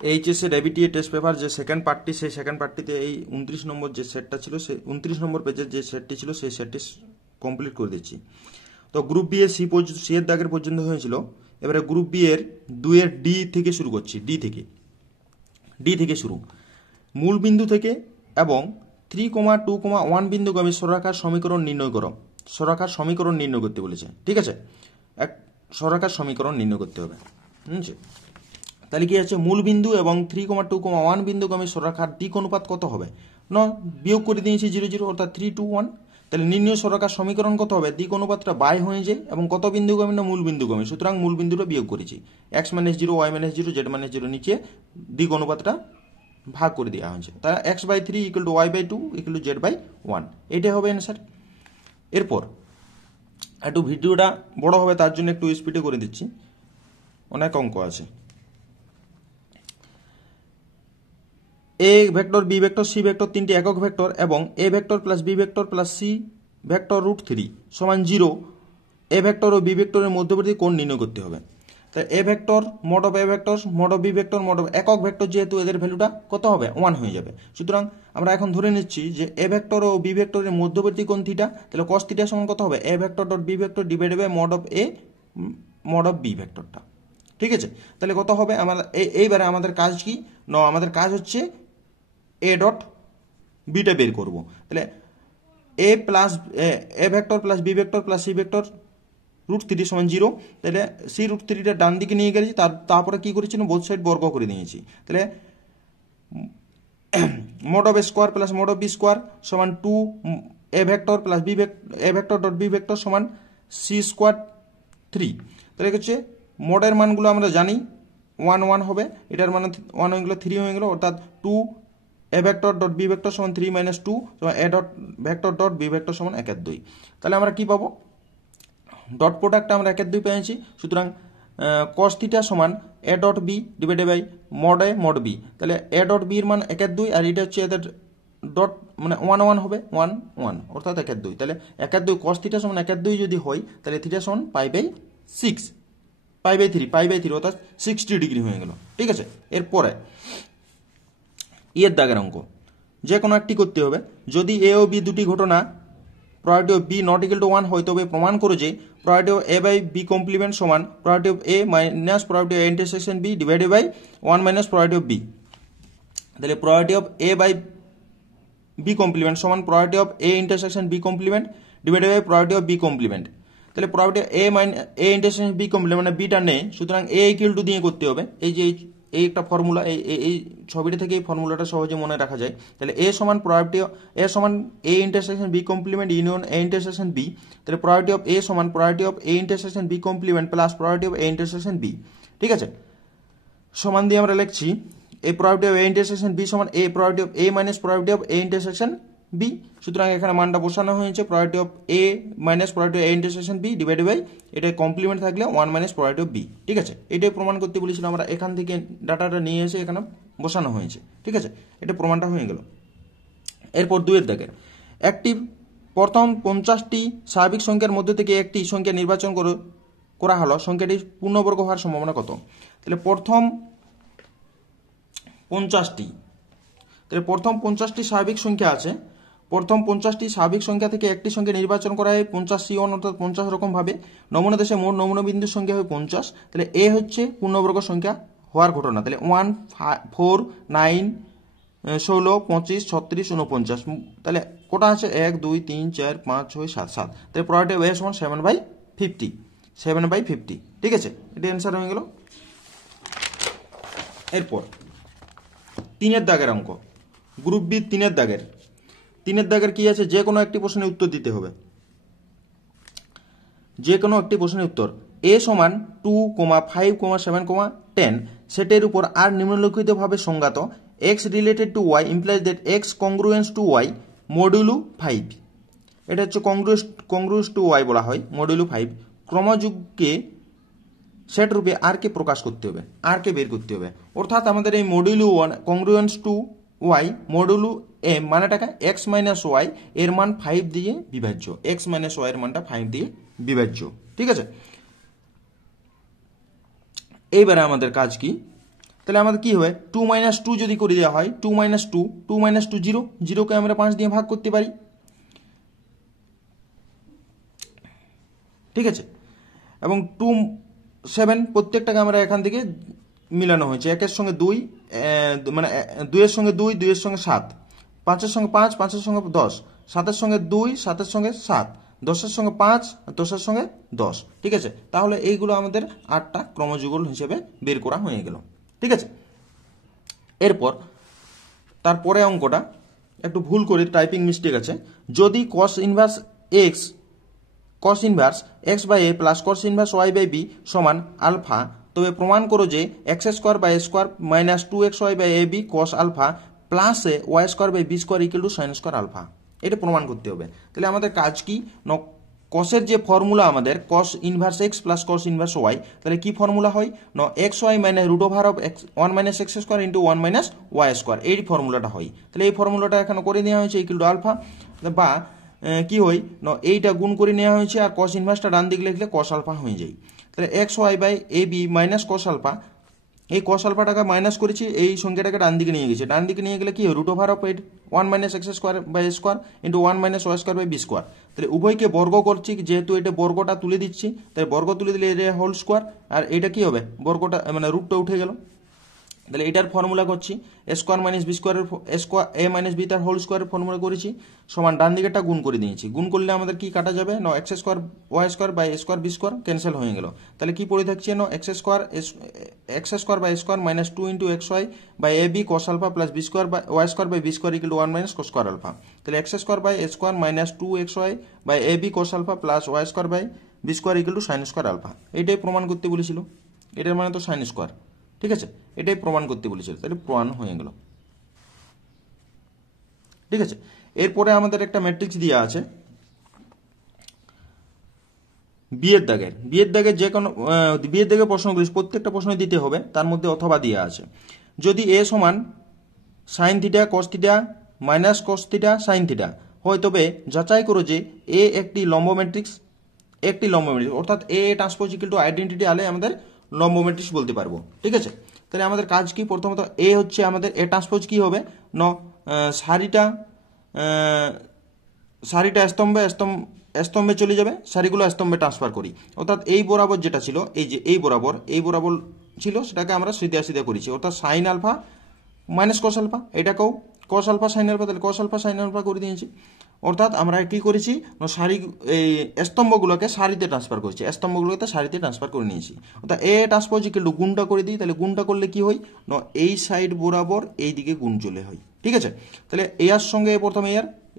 HSA রেবিটিএ test paper যে second পার্টটি, সেই second পার্টটিতে এই 29 নম্বর যে সেটটা ছিল, সেই 29 নম্বর পেজের যে সেটটি ছিল সেই সেটটি কমপ্লিট করে দিচ্ছি। তো গ্রুপ বি এর সি এর দাগের পর্যন্ত হয়েছিল। এবারে গ্রুপ বি এর 2 এর ডি থেকে শুরু করছি। ডি থেকে শুরু, মূল বিন্দু থেকে এবং 3,2,1 বিন্দুগামী সরলরেখার সমীকরণ নির্ণয় করো। সরলরেখার সমীকরণ নির্ণয় করতে বলেছে, ঠিক আছে। এক সরলরেখার সমীকরণ নির্ণয় করতে হবে, ঠিক আছে। তাহলে কি আছে, মূল বিন্দু এবং 3,2,1 বিন্দুগামী সরলরেখার দিক অনুপাত কত হবে? না, বিয়োগ করে দিয়েছি 0, 0, অর্থাৎ 3, 2, 1। তাহলে নির্ণয় সরলরেখার সমীকরণ কত হবে? দিক অনুপাতটা বাই হয়ে যায় এবং কত বিন্দুগামী? না, মূল বিন্দুগামী। সুতরাং মূল বিন্দুটা বিয়োগ করেছি। x - 0, y - 0, z - 0 নিচে দিক অনুপাতটা ভাগ করে দেওয়া হয়েছে। তাহলে x/3 = y/2 = z/1, এটাই হবে অ্যান্সার। এরপর একটু ভিডিওটা বড় হবে, তার জন্য একটু স্পিডে করে দিচ্ছি, অনেক অঙ্ক আছে। A vector, B vector, C vector তিনটি একক ভেক্টর এবং A vector plus B vector plus C vector √3 = 0। A vector ও বি ভেক্টরের মধ্যবর্তী কোণ নির্ণয় করতে হবে। তাই A vector mod of A vector mod of B vector mod of একক ভেক্টর, যেহেতু এদের ভ্যালুটা কত হবে? 1 হয়ে যাবে। সুতরাং আমরা এখন ধরে নিচ্ছি যে এ ভেক্টর ও বি ভেক্টরের মধ্যবর্তী কোণ থিটা। তাহলে cos থিটা সমান কত হবে? A vector dot B vector divided by mod of A mod of B ভেক্টরটা, ঠিক আছে। তাহলে কত হবে? আমাদের এইবারে আমাদের কাজ কি? না, আমাদের কাজ হচ্ছে এ ডট বিটা বের করব। তাহলে A vector plus B vector plus C vector √3 = 0। তাহলে সি √3টা ডান দিকে নিয়ে গেছি, তারপরে কি করেছি? বোথ সাইড বর্গ করে দিয়েছি। তাহলে mod of a square plus mod of b square = 2 A vector plus B A vector dot B vector সমান সি স্কোয়ার 3। তাহলে হচ্ছে মডের মানগুলো আমরা জানি 1, 1 হবে, এটার মানে 1 হয়ে গেল, 3 হয়ে গেল, অর্থাৎ 2 A vector dot B vector সমান 3 - 2 A dot vector dot B vector সমান 1 এর 2। তাহলে আমরা কি পাবো? ডট প্রোডাক্টটা আমরা 1 এর 2 পেয়েছি। সুতরাং cos থিটা সমান A dot B divided by mod A mod B. তাহলে এ ডট বি এর মান 1 এর 2, আর এটা হচ্ছে এদের ডট, মানে 1, 1 হবে, 1, 1 অর্থাৎ 1 এর 2। তাহলে 1 এর 2 cos থিটা সমান 1 এর 2 যদি হয়, তাহলে থিটা সমান π/6, π/3 অর্থাৎ 60 ডিগ্রি হয়ে গেল, ঠিক আছে। এরপরে এর দাগের অঙ্ক, যে কোনো একটি করতে হবে। যদি এ ও বি দুটি ঘটনা probability of b not equal to 1 হয়, তবে প্রমাণ করো যে probability of a by b complement সমান probability of a minus probability of a intersection b divided by 1 minus probability of b। তাহলে probability of a by b complement সমান probability of a intersection b complement divided by probability of b complement। তাহলে probability of a intersection b complement মানে b টা নেই, সুতরাং a equal to দিয়ে করতে হবে। এই যে এই একটা ফর্মুলা, এই ছবিটা থেকে এই ফর্মুলাটা সহজে মনে রাখা যায়। তাহলে a সমান probability a সমান a intersection b complement union a intersection b। তাহলে probability of a সমান probability of a intersection b complement plus probability of a intersection b, ঠিক আছে। সমান দিয়ে আমরা লিখছি a probability of a intersection b সমান a probability of a minus probability of a intersection b। সুতরাং এখানে মানটা বসানো হয়েছে probability of a minus probability of a intersection b divided by এটা কমপ্লিমেন্ট থাকলে 1 minus probability of b, ঠিক আছে। এটাই প্রমাণ করতে বলেছিলাম আমরা, এখান থেকে ডাটাটা নিয়ে এসে এখানে বসানো হয়েছে, ঠিক আছে। এটা প্রমাণটা হয়ে গেল। এরপর 2 এর দাগের একটি প্রথম 50টি স্বাভাবিক সংখ্যার মধ্যে থেকে একটি সংখ্যা নির্বাচন করা হলো, সংখ্যাটি পূর্ণবর্গ হওয়ার সম্ভাবনা কত? তাহলে প্রথম 50টি, তাহলে প্রথম 50টি স্বাভাবিক সংখ্যা আছে। প্রথম 50টি স্বাভাবিক সংখ্যা থেকে একটি সংখ্যা নির্বাচন করা হয় 50C1 অর্থাৎ 50 রকম ভাবে। নমুনা দেশে মোট নমুনা বিন্দুর সংখ্যা হয় 50। তাহলে এ হচ্ছে পূর্ণবর্গ সংখ্যা হওয়ার ঘটনা। তাহলে 1, 4, 9, 16, 25, 36, 49। তাহলে কোটা আছে 1, 2, 3, 4, 5, 6, 7, 7। তাহলে probability of a সমান 7/50, 7/50, ঠিক আছে। এটা অ্যান্সার হয়ে গেল। এরপর 3 এর দাগের অঙ্ক, গ্রুপ বি 3 এর দাগের কি আছে? যে কোনো একটি প্রশ্নের উত্তর দিতে হবে। যে কোনো একটি প্রশ্নের উত্তর a সমান 2, 5, 7, 10 সেটের উপর আর নিম্নলিখিত ভাবে সংজ্ঞাত x related to y implies that x congruence to y modulo 5। এটা হচ্ছে কংগ্রুয়েন্স টু y বলা হয় মডুলো 5। ক্রমযুগকে সেট রূপে আর কে প্রকাশ করতে হবে, আর কে বের করতে হবে। অর্থাৎ আমাদের এই modulo 1 congruence to y modulo m মানেটাকে x মাইনাস y এর মান 5 দিয়ে বিভাজ্য, x মাইনাস y এর মানটা 5 দিয়ে বিভাজ্য, ঠিক আছে। এইবারে আমাদের কাজ কি? তাহলে আমাদের কি হবে 2 - 2 যদি করে দেওয়া হয় 2 - 2 2 - 2 0, 0কে আমরা 5 দিয়ে ভাগ করতে পারি। ঠিক আছে, এবং 2 7 প্রত্যেকটাকে আমরা এখান থেকে মিলানো হয়েছে, 1-এর সঙ্গে 2, মানে 2-এর সঙ্গে 2, 2-এর সঙ্গে 7, 5-এর সঙ্গে 5, 5-এর সঙ্গে 10, 7-এর সঙ্গে 2, 7-এর সঙ্গে 7, 10-এর সঙ্গে 5, 10-এর সঙ্গে 10। ঠিক আছে, তাহলে এইগুলো আমাদের 8টা ক্রমযুগল হিসেবে বের করা হয়ে গেল। ঠিক আছে, এরপর তারপরে অঙ্কটা একটু ভুল করে টাইপিং মিস্টেক আছে। যদি cos inverse x by a plus cos inverse y by b সমান আলফা, তবে প্রমাণ করো যে x square by square minus 2xy by ab cos alpha plus A y square by b square equal to sine square alpha. এটা প্রমাণ করতে হবে। তাহলে আমাদের কাজ কি, কসের যে ফর্মুলা আমাদের cos inverse x plus cos inverse y, তাহলে কি ফর্মুলা হয় না xy minus root over of 1 minus x square into 1 minus y square, এই ফর্মুলাটা হয়। তাহলে এই ফর্মুলাটা এখানে করে নেওয়া হয়েছে ইকুয়াল টু আলফা, বা কি হয় না এইটা গুণ করে নেওয়া হয়েছে আর cos ইনভার্সটা ডান দিকে লিখলে cos আলফা হয়ে যায়। তাহলে xy by ab minus cos alpha, এই cos আলফাটাকে মাইনাস করেছি, এই সংখ্যাটাকে ডান দিকে নিয়ে গেছে, ডান দিকে নিয়ে গেলে কি হয় root over of 1 minus x square by square into 1 minus y square by B square. তাহলে উভয়কে বর্গ করছি, যেহেতু এটা বর্গটা তুলে দিচ্ছি, তাই বর্গ তুলে দিলে এটা হোল স্কোয়ার, আর এটা কি হবে বর্গটা মানে রুটটা উঠে গেল। তাহলে এটার ফর্মুলা করছি স্কোয়ার মাইনাস বি স্কোয়ারের স্কোয়ার এ মাইনাস বি তার হোল স্কোয়ারের ফর্মুলা করেছি, সমান ডান দিকেরটা গুণ করে দিয়েছি। গুণ করলে আমাদের কি কাটা যাবে না X square Y square by square B square cancel হয়ে গেল। তাহলে কি পড়ে থাকছে না X square by square minus 2 into X Y by A B cos alpha plus B square by Y square by B square equal to 1 minus cos square alpha. তাহলে X square by square minus 2 X Y by A B cos alpha plus Y square by B square equal to sine square alpha. এটাই প্রমাণ করতে বলেছিল, এটার মানে তো sine square. ঠিক আছে, এটাই প্রমাণ করতে বলেছিল, তাহলে প্রমাণ হয়ে গেল। ঠিক আছে, এরপরে আমাদের একটা ম্যাট্রিক্স দেওয়া আছে বিয়ের দাগের যে কোনো বিয়ের দাগের প্রশ্নগুলি প্রত্যেকটা প্রশ্ন দিতে হবে, তার মধ্যে অথবা দেওয়া আছে। যদি এ সমান sine theta cos theta minus cos theta sine theta হয়, তবে যাচাই করো যে এ একটি লম্ব ম্যাট্রিক্স, অর্থাৎ এ ট্রান্সপোজ ইকুয়াল টু আইডেন্টিটি আলে আমাদের লম্ব ম্যাট্রিক্স বলতে পারবো। ঠিক আছে, তাহলে আমাদের কাজ কি, প্রথমত এ হচ্ছে আমাদের এ ট্রান্সপোজ কি হবে ন সারিটা স্তম্ভে চলে যাবে, সারিগুলো স্তম্ভে ট্রান্সফার করি, অর্থাৎ এই বরাবর যেটা ছিল, এই যে এই বরাবর ছিল সেটাকে আমরা সিধা করেছি, অর্থাৎ sine alpha minus cos alpha, এটাকেও কস আলফা সাইন আলফা, তাহলে কস আলফা সাইন আলফা করে দিয়েছি। অর্থাৎ আমরা কি করেছি সারি এই স্তম্ভগুলোকে সারিতে ট্রান্সফার করেছি, স্তম্ভগুলোকে সারিতে ট্রান্সফার করে নিয়েছি। অর্থাৎ এ ট্রান্সপোজ ইকুয়াল টু গুণটা করে দিই, তাহলে গুণটা করলে কি হয় না এই সাইড বরাবর এই দিকে গুণ চলে হয়। ঠিক আছে, তাহলে এর সঙ্গে প্রথমে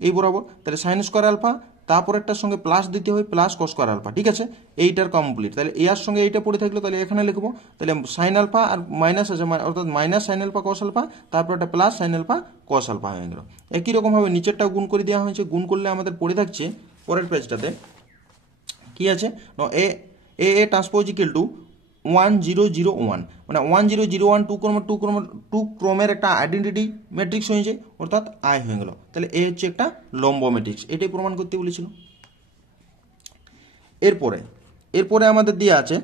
এই বরাবর, তাহলে সাইন স্কোয়ার আলফা, তারপর একটার সঙ্গে প্লাস দিতে হয় প্লাস কস স্কোয়ার আলফা। ঠিক আছে, এইটার কমপ্লিট, তাহলে এর সঙ্গে এইটা পড়ে থাকলো, তাহলে এখানে লিখবো, তাহলে সাইন আলফা আর মাইনাস আছে, অর্থাৎ minus sine alpha cos alpha, তারপর একটা plus sine alpha cos alpha হয়ে গেল। একই রকম ভাবে নিচেরটাও গুণ করে দেওয়া হয়েছে, গুণ করলে আমাদের পড়ে থাকছে পরের পেজটাতে কি আছে এ এ ট্রান্সপোজ ইকুয়াল টু 1001, মানে 1001 টু ক্রমের একটা আইডেন্টিটি ম্যাট্রিক্স হয়েছে, অর্থাৎ আই হয়ে গেল। তাহলে এ হচ্ছে একটা লম্ব ম্যাট্রিক্স, এটাই প্রমাণ করতে বলেছিল। এরপরে আমাদের দিয়ে আছে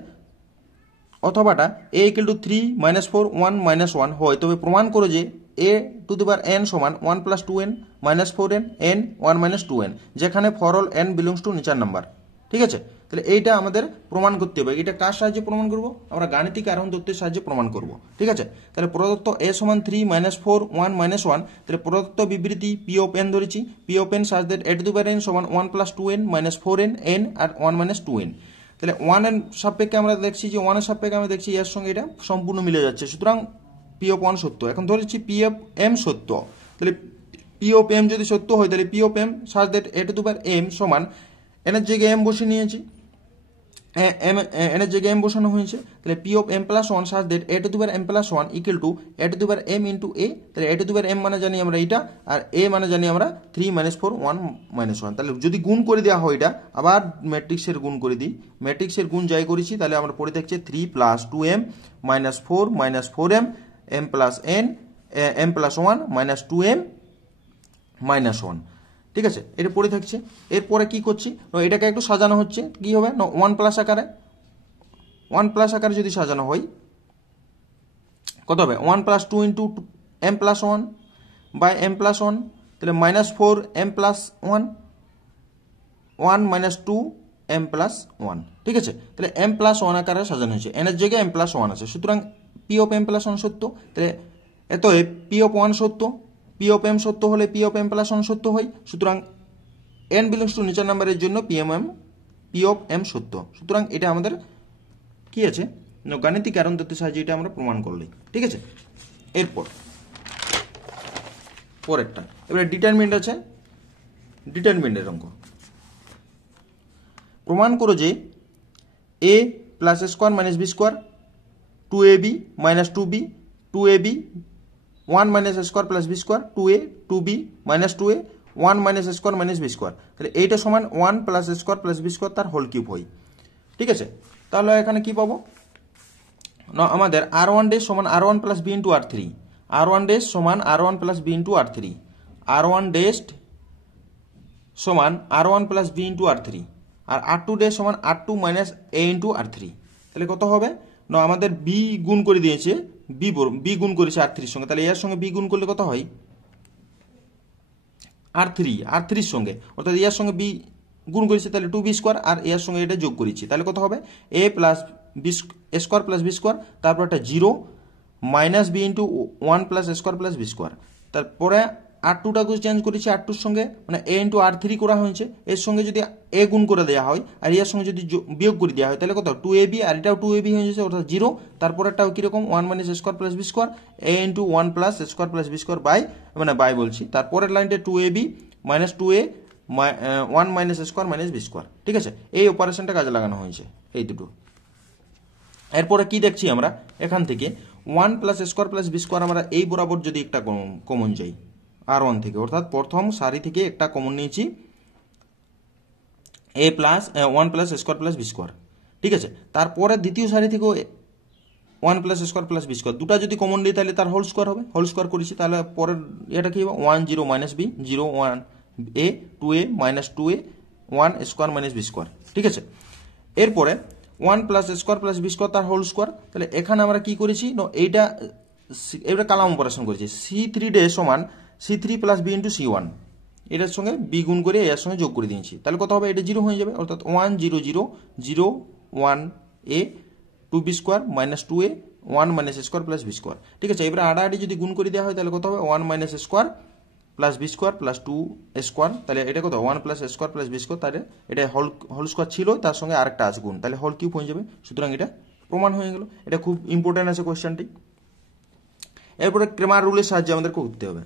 অথবাটা এ ইকুয়াল টু 3 - 4 1 - 1 হয়, তবে প্রমাণ করো যে এ টু দি পাওয়ার n সমান 1 + 2n - 4n n 1 - 2n, যেখানে for all n belongs to natural number. ঠিক আছে, তাহলে এইটা আমাদের প্রমাণ করতে হবে। এটা কার সাহায্যে প্রমাণ করব, আমরা গাণিতিক আরোহণ তত্ত্বের সাহায্যে প্রমাণ করব। ঠিক আছে, তাহলে প্রদত্ত এ সমান 3 - 4 1 - 1, তাহলে প্রদত্ত বিবৃতি পি অফ এন ধরেছি, পি অফ এন সাজ that A to the power n সমান 1 + 2n - 4n n আর 1 - 2n। তাহলে 1 এর সাপেক্ষে আমরা দেখছি যে 1 এর সাপেক্ষে আমরা দেখছি এর সঙ্গে এটা সম্পূর্ণ মিলে যাচ্ছে, সুতরাং পি অফ 1 সত্য। এখন ধরেছি পি অফ এম সত্য, তাহলে পি অফ এম যদি সত্য হয়, তাহলে P of M such that A to the power m সমান এনের জায়গায় m বসে নিয়েছি, এনের জায়গায় m বসানো হয়েছে, তাহলে পি অফ m + 1 সাজ that A to the power m + 1 equal two A to the power m into a। তাহলে এ টু দি পাওয়ার m মানে জানি আমরা এইটা, আর a মানে জানি আমরা 3 - 4 1 - 1। তাহলে যদি গুণ করে দেওয়া হয় এটা, আবার ম্যাট্রিক্সের গুণ করে দিই, ম্যাট্রিক্সের গুণ যাই করেছি, তাহলে আমরা পড়ে থাকছে 3 + 2m - 4 - 4m m + n m + 1 - 2m - 1। ঠিক আছে, এটা পড়ে থাকছে। এরপরে কি করছি, এটাকে একটু সাজানো হচ্ছে, কি হবে না 1 প্লাস আকারে যদি সাজানো হয়, কত হবে 1 plus 2 into M plus 1 by M plus 1, তাহলে minus 4 M plus 1, 1 minus 2 M plus 1। ঠিক আছে, তাহলে এম প্লাস 1 আকারে সাজানো হয়েছে, এন এর জায়গায় এম প্লাস 1 আছে, সুতরাং পি অফ এম প্লাস 1 সত্য। তাহলে এত পি অফ 1 সত্য, পি অফ এম সত্য হলে পি অফ এম প্লাস 1 সত্য হয়, সুতরাং এন বিলংস টু নিচার নাম্বারের জন্য পি অফ এম সত্য। সুতরাং এটা আমাদের কি আছে, গাণিতিক কারণ তত্ত্বের সাহায্যে এটা আমরা প্রমাণ করলাম। ঠিক আছে, এরপর পরেরটা এবারে ডিটারমিনেন্ট আছে, ডিটারমিনেন্টের অঙ্ক। প্রমাণ করো যে a plus a square minus B square 2ab minus 2b 2ab 1 minus a square plus B square 2a 2b minus 2a 1 minus a square minus B square, তাহলে এইটা সমান 1 plus a square plus B square তার whole cube হয়। ঠিক আছে, তাহলে এখানে কি পাবো না, আমাদের r1 ডেশ সমান r1 plus B into r3, r1 dash সমান r1 plus B into r3, r1 dash সমান r1 plus B into r3, আর r2 ডেশ সমান r2 minus a into r3। তাহলে কত হবে না, আমাদের বি গুণ করে দিয়েছে, বি গুণ করেছে r3 এর সঙ্গে, তাহলে এর সঙ্গে বি গুণ করলে কত হয় r3 এর সঙ্গে, অর্থাৎ এর সঙ্গে বি গুণ করেছে তাহলে 2b স্কোয়ার, আর এর সঙ্গে এটা যোগ করেছি, তাহলে কত হবে a plus B square plus B square, তারপর একটা 0 minus B into 1 plus square plus B square, তারপরে r2টাকে চেঞ্জ করেছি r2 সঙ্গে, মানে a ইন্টু r3 করা হয়েছে, এর সঙ্গে যদি a গুণ করে দেওয়া হয় আর এর সঙ্গে যদি বিয়োগ করে দেওয়া হয় তাহলে কত 2ab, আর এটাও 2ab হয়ে যাচ্ছে, অর্থাৎ 0, তারপরেরটাও কিরকম 1 minus square plus B square a into 1 plus square plus B square by, মানে বাই বলছি, তারপরের লাইনটা 2ab minus 2a 1 minus square minus B square. ঠিক আছে, এই অপারেশনটা কাজে লাগানো হয়েছে এই দুটো। এরপরে কি দেখছি আমরা, এখান থেকে 1 plus square plus B square আমরা এই বরাবর যদি একটা কমন যাই r1 থেকে, অর্থাৎ প্রথম সারি থেকে একটা কমন নিয়েছি a plus 1 plus square plus B square. ঠিক আছে, তারপরে দ্বিতীয় সারি থেকেও 1 plus square plus B square, দুটা যদি কমন নিই তাহলে তার হোল স্কোয়ার হবে, হোল স্কোয়ার করেছি, তাহলে পরের এটা কি হবে 1 0 minus B 0 1 a 2a minus 2a 1 square minus B square. ঠিক আছে, এরপরে 1 plus square plus B square তার হোল স্কোয়ার, তাহলে এখানে আমরা কি করেছি না, এইটা কালাম অপারেশন করেছি, c3 ডে সমান c3 plus B into c1, এটার সঙ্গে বি গুণ করে এর সঙ্গে যোগ করে দিয়েছি, তাহলে কত হবে এটা 0 হয়ে যাবে, অর্থাৎ 1 0 0 0 1 a 2b square minus 2a 1 minus square plus B square. ঠিক আছে, এবারে আড়াআড়ি যদি গুণ করে দেওয়া হয় তাহলে কত হবে 1 minus square plus B square plus 2 square, তাহলে এটা কত 1 plus square plus B square, তাহলে এটা হোল স্কোয়ার ছিল, তার সঙ্গে আরেকটা আছে গুণ, তাহলে হোল কিউব হয়ে যাবে, সুতরাং এটা প্রমাণ হয়ে গেল। এটা খুব ইম্পর্টেন্ট আছে কোয়েশ্চেনটি। এরপরে ক্রেমার রুলের সাহায্যে আমাদের করতে হবে,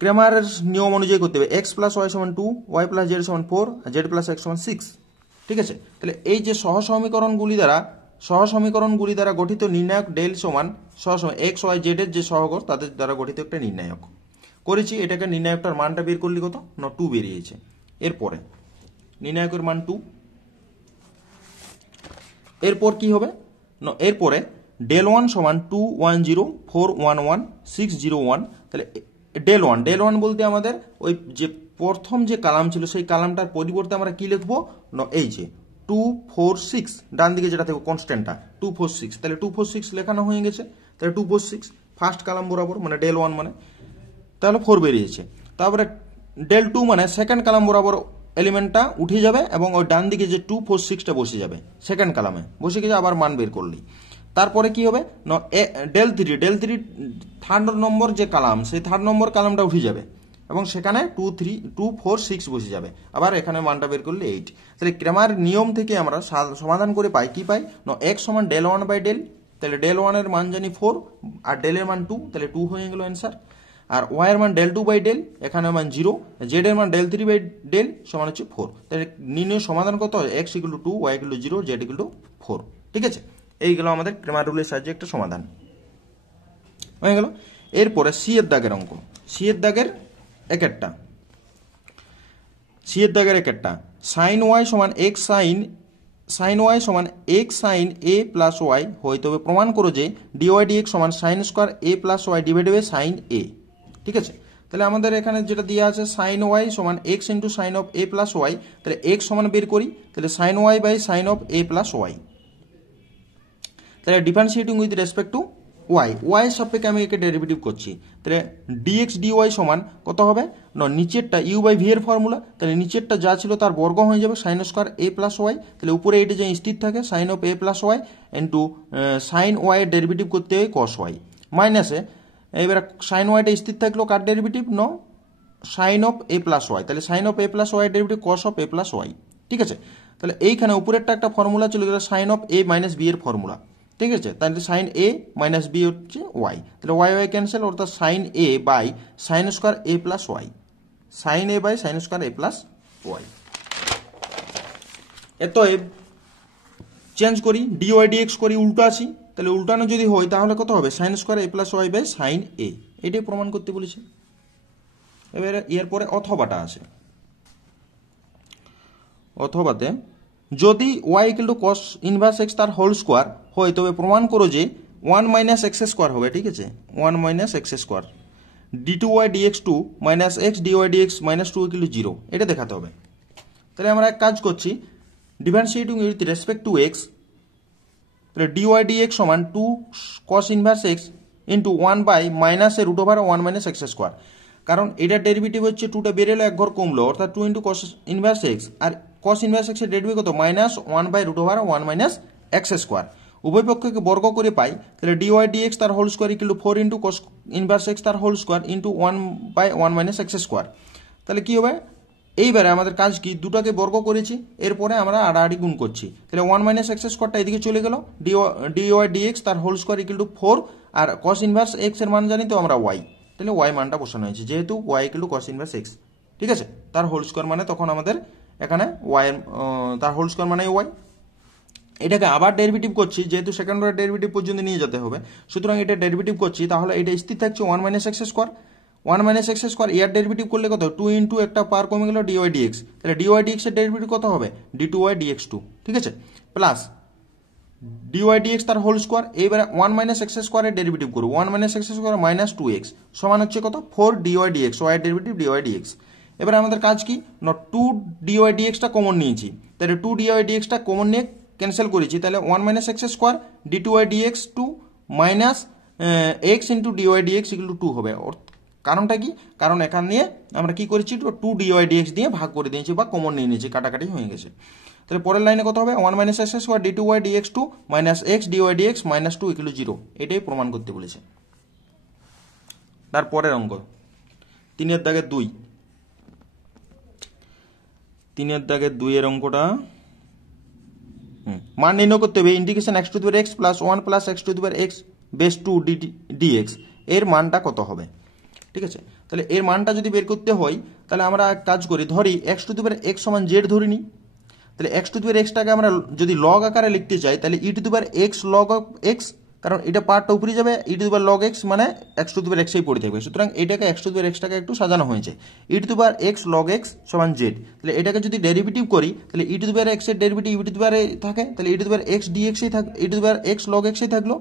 ক্রেমারের নিয়ম অনুযায়ী করতে হবে, এক্স প্লাস ওয়াই সমান 2, ওয়াই প্লাস জেড সমান 4, আর জেড প্লাস এক্স সমান 6। ঠিক আছে, তাহলে এই যে সহসমীকরণগুলি দ্বারা গঠিত নির্ণায়ক ডেল সমান এক্স ওয়াই জেড এর যে সহগর তাদের দ্বারা গঠিত একটা নির্ণায়ক করেছি, এটাকে নির্ণায়কটার মানটা বের করলি কত না 2 বেরিয়েছে। এরপরে নির্ণায়কের মান 2, এরপর কি হবে না, এরপরে ডেল 1 সমান 2 1 0 4 1 1 6 0 1, তাহলে ডেল 1 বলতে আমাদের ওই যে প্রথম যে কালাম ছিল সেই কালামটার পরিবর্তে আমরা কি লিখবো না, এই যে 2 4 6 ডান দিকে যেটা থাকবে কনস্ট্যান্টটা 2 4 6, তাহলে 2 4 6 লেখানো হয়ে গেছে, তাহলে 2 4 6 ফার্স্ট কালাম বরাবর মানে ডেল 1 মানে, তাহলে 4 বেরিয়েছে। তারপরে ডেল 2 মানে সেকেন্ড কালাম বরাবর এলিমেন্টটা উঠে যাবে এবং ওই ডান দিকে যে 2 4 6টা বসে যাবে সেকেন্ড কালামে, বসে গেছে, আবার মান বের করলি। তারপরে কি হবে না, ডেল 3 থার্ড নম্বর যে কালাম সেই থার্ড নম্বর কালামটা উঠে যাবে এবং সেখানে 2 4 6 বসে যাবে, আবার এখানে মানটা বের করলে 8। তাহলে ক্রেমার নিয়ম থেকে আমরা সমাধান করে পাই কি পাই না, এক্স সমান ডেল 1 বাই ডেল, তাহলে ডেল 1 এর মান জানি 4 আর ডেল এর মান 2, তাহলে 2 হয়ে গেল অ্যান্সার। আর ওয়াই এর মান ডেল 2 বাই ডেল, এখানে মান 0, জেড এর মান ডেল 3 বাই ডেল সমান হচ্ছে 4, তাহলে নির্ণয় সমাধান কত হয় X equal to 2 Y equal to 0 Z equal to 4। ঠিক আছে, এই গেল আমাদের ক্রেমার রুলের সাহায্যে একটা সমাধান হয়ে গেল। এরপরে সি এর দাগের অঙ্ক, সি এর দাগের একটা সাইন ওয়াই সমান x sine a plus y হয়, তবে প্রমাণ করো যে ডিওয়াই ডিএক্স সমান sine square A plus y divided by sine a. ঠিক আছে, তাহলে আমাদের এখানে যেটা দেওয়া আছে সাইন ওয়াই সমান x into sine of A plus Y, তাহলে এক্স সমান বের করি, তাহলে sine y by sine of A plus Y, তাহলে differentiating with respect to y সাপেক্ষে আমি একে ডেরিভেটিভ করছি, তাহলে ডিএক্স ডিওয়াই সমান কত হবে না, নিচেরটা ইউ বাই ভি এর ফর্মুলা, তাহলে নিচেরটা যা ছিল তার বর্গ হয়ে যাবে সাইন স্কোয়ার এ প্লাস ওয়াই, তাহলে উপরে এটা যে স্থির থাকে sine of A plus Y into sine Y এর ডেরিভেটিভ করতে হয় কস ওয়াই, মাইনাসে এবারে সাইন ওয়াইটা স্থির থাকলো কার ডেরিভেটিভ ন sine of A plus Y, তাহলে sine of A plus y derivative cos of A plus y. ঠিক আছে, তাহলে এইখানে উপরেরটা একটা ফর্মুলা ছিল যেটা sine of a minus b এর ফর্মুলা। ঠিক আছে, তাহলে সাইন এ মাইনাস বি হচ্ছে ওয়াই, তাহলে ওয়াই ওয়াই ক্যান্সেল, অর্থাৎ sine a by sine square A plus y, sine a by sine square A plus Y. এতএব change করি dy dx করি উল্টো আসি, তাহলে উল্টানো যদি হয় তাহলে কত হবে sine square A plus y by sine a, এটাই প্রমাণ করতে বলেছে। এবারে এরপরে অথবাটা আছে, অথবাতে যদি Y equal to cos inverse x তার হোল স্কোয়ার হয় তবে প্রমাণ করো যে 1 মাইনাস এক্স স্কোয়ার হবে। ঠিক আছে, 1 minus x square d two Y dx two minus x dy dx minus two equal to 0, এটা দেখাতে হবে। তাহলে আমরা এক কাজ করছি, differentiating with respect to x, তাহলে ডিওয়াই ডিএক্স সমান 2 cos inverse x into 1 by minus এর root over 1 minus x square, কারণ এটার ডেরিভেটিভ হচ্ছে 2টা বেরোলো এক ঘর কমলো, অর্থাৎ 2 ইন্টু কস ইনভার্স এক্স, আর কস ইনভার্স এক্স এর ডেরিভেটিভ কত minus 1 by root over 1 minus x square, উভয় পক্ষকে বর্গ করে পাই, তাহলে ডিওয়াই ডিএক্স তার whole square equal to 4 into cos inverse x তার whole square into 1 by 1 minus x square. তাহলে কি হবে, এইবারে আমাদের কাজ কি, দুটাকে বর্গ করেছি, এরপরে আমরা আড়াআড়ি গুণ করছি, তাহলে 1 মাইনাস এক্স স্কোয়ারটা এদিকে চলে গেল, ডিওয়াই ডিএক্স তার হোল স্কোয়ার ইকুয়াল টু 4, আর কস ইনভার্স এক্স এর মান জানি তো আমরা ওয়াই, তাহলে ওয়াই মানটা বসানো হয়েছে, যেহেতু Y equal to cos inverse X. ঠিক আছে, তার হোল স্কোয়ার মানে তখন আমাদের এখানে ওয়াই তার হোল স্কোয়ার মানে ওয়াই। এটাকে আবার ডেরিভেটিভ করছি, যেহেতু সেকেন্ড অর্ডার ডেরিভেটিভ পর্যন্ত নিয়ে যেতে হবে, সুতরাং এটা ডেরিভেটিভ করছি, তাহলে এটা স্থির থাকছে 1 minus x square, 1 minus x square এর ডেরিভেটিভ করলে কত 2 ইন্টু একটা পার কমে গেল ডিওয়াই ডিএক্স, তাহলে ডিওয়াই ডিএক্স এর ডেরিভেটিভ কত হবে d two Y dx two. ঠিক আছে, প্লাস ডিওয়াই ডিএক্স তার হোল স্কোয়ার, এইবারে 1 মাইনাস এক্স স্কোয়ারের ডেরিভেটিভ করবো, 1 minus x square minus 2x সমান হচ্ছে কত 4 dy dx, Y derivative dy dx. এবারে আমাদের কাজ কি না 2 ডিওয়াই ডিএক্সটা কমন নিয়েছি, তাহলে 2 ডিওয়াই ডিএক্সটা কমন নিয়ে ক্যান্সেল করেছি, তাহলে 1 minus x square d two Y dx two minus X into dy dx equal to 2 হবে। কারণটা কি, কারণ এখান নিয়ে আমরা কি করেছি 2 ডিওয়াই ডিএক্স দিয়ে ভাগ করে দিয়েছি বা কমন নিয়ে নিয়েছি, কাটাকাটি হয়ে গেছে। তাহলে পরের লাইনে কত হবে 1 minus x square d two Y dx two minus x dy dx minus 2 equal to 0, এটাই প্রমাণ করতে বলেছে। তারপরের অঙ্ক 3 দাগের 2, 3 দাগের 2 এর অঙ্কটা মান নির্ণয় করতে হবে integration x to the power x plus 1 plus x to the power x base 2 dx এর মানটা কত হবে। ঠিক আছে, তাহলে এর মানটা যদি বের করতে হয় তাহলে আমরা কাজ করি, ধরি x to the power x সমান z ধরে নিই, তাহলে x to the power x টাকে আমরা যদি লগ আকারে লিখতে চাই তাহলে e two the power x log of x, কারণ এটা পার্টটা উপরে যাবে, e two the power log x মানে x to the power x এই পড়ে থাকবে, সুতরাং এটাকে x to the power x টাকে একটু সাজানো হয়েছে, e two the power x log x সমান z, তাহলে এটাকে যদি ডেরিভেটিভ করি তাহলে e two the power x এর ডেরিভেটিভ e টু দি পাওয়ার থাকে, তাহলে e two the power x dx এই থাকে, e two the power x log x এই থাকলো,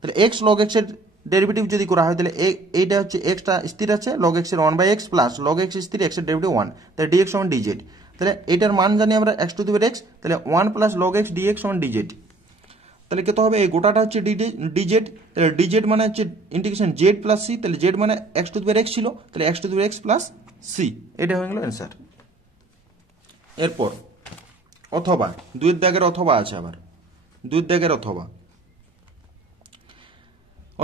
তাহলে x log x এর ডেরিভেটিভ যদি করা হয় তাহলে এইটা হচ্ছে x টা স্থির আছে, log x এর 1/x প্লাস log x স্থির x এর ডেরিভেটিভ 1, তাহলে dx সমান dz, তাহলে এটার মান জানি আমরা x to the power x, তাহলে 1 প্লাস log x dx সমান dz, তাহলে কত হবে এই গোটাটা হচ্ছে dz, তাহলে dz মানে হচ্ছে ইন্টিগ্রেশন z প্লাস c, তাহলে z মানে x to the power x ছিল, তাহলে x to the power x plus c, এটা হয়ে গেল অ্যান্সার। এরপর অথবা 2 দাগের অথবা আছে, আবার 2 দাগের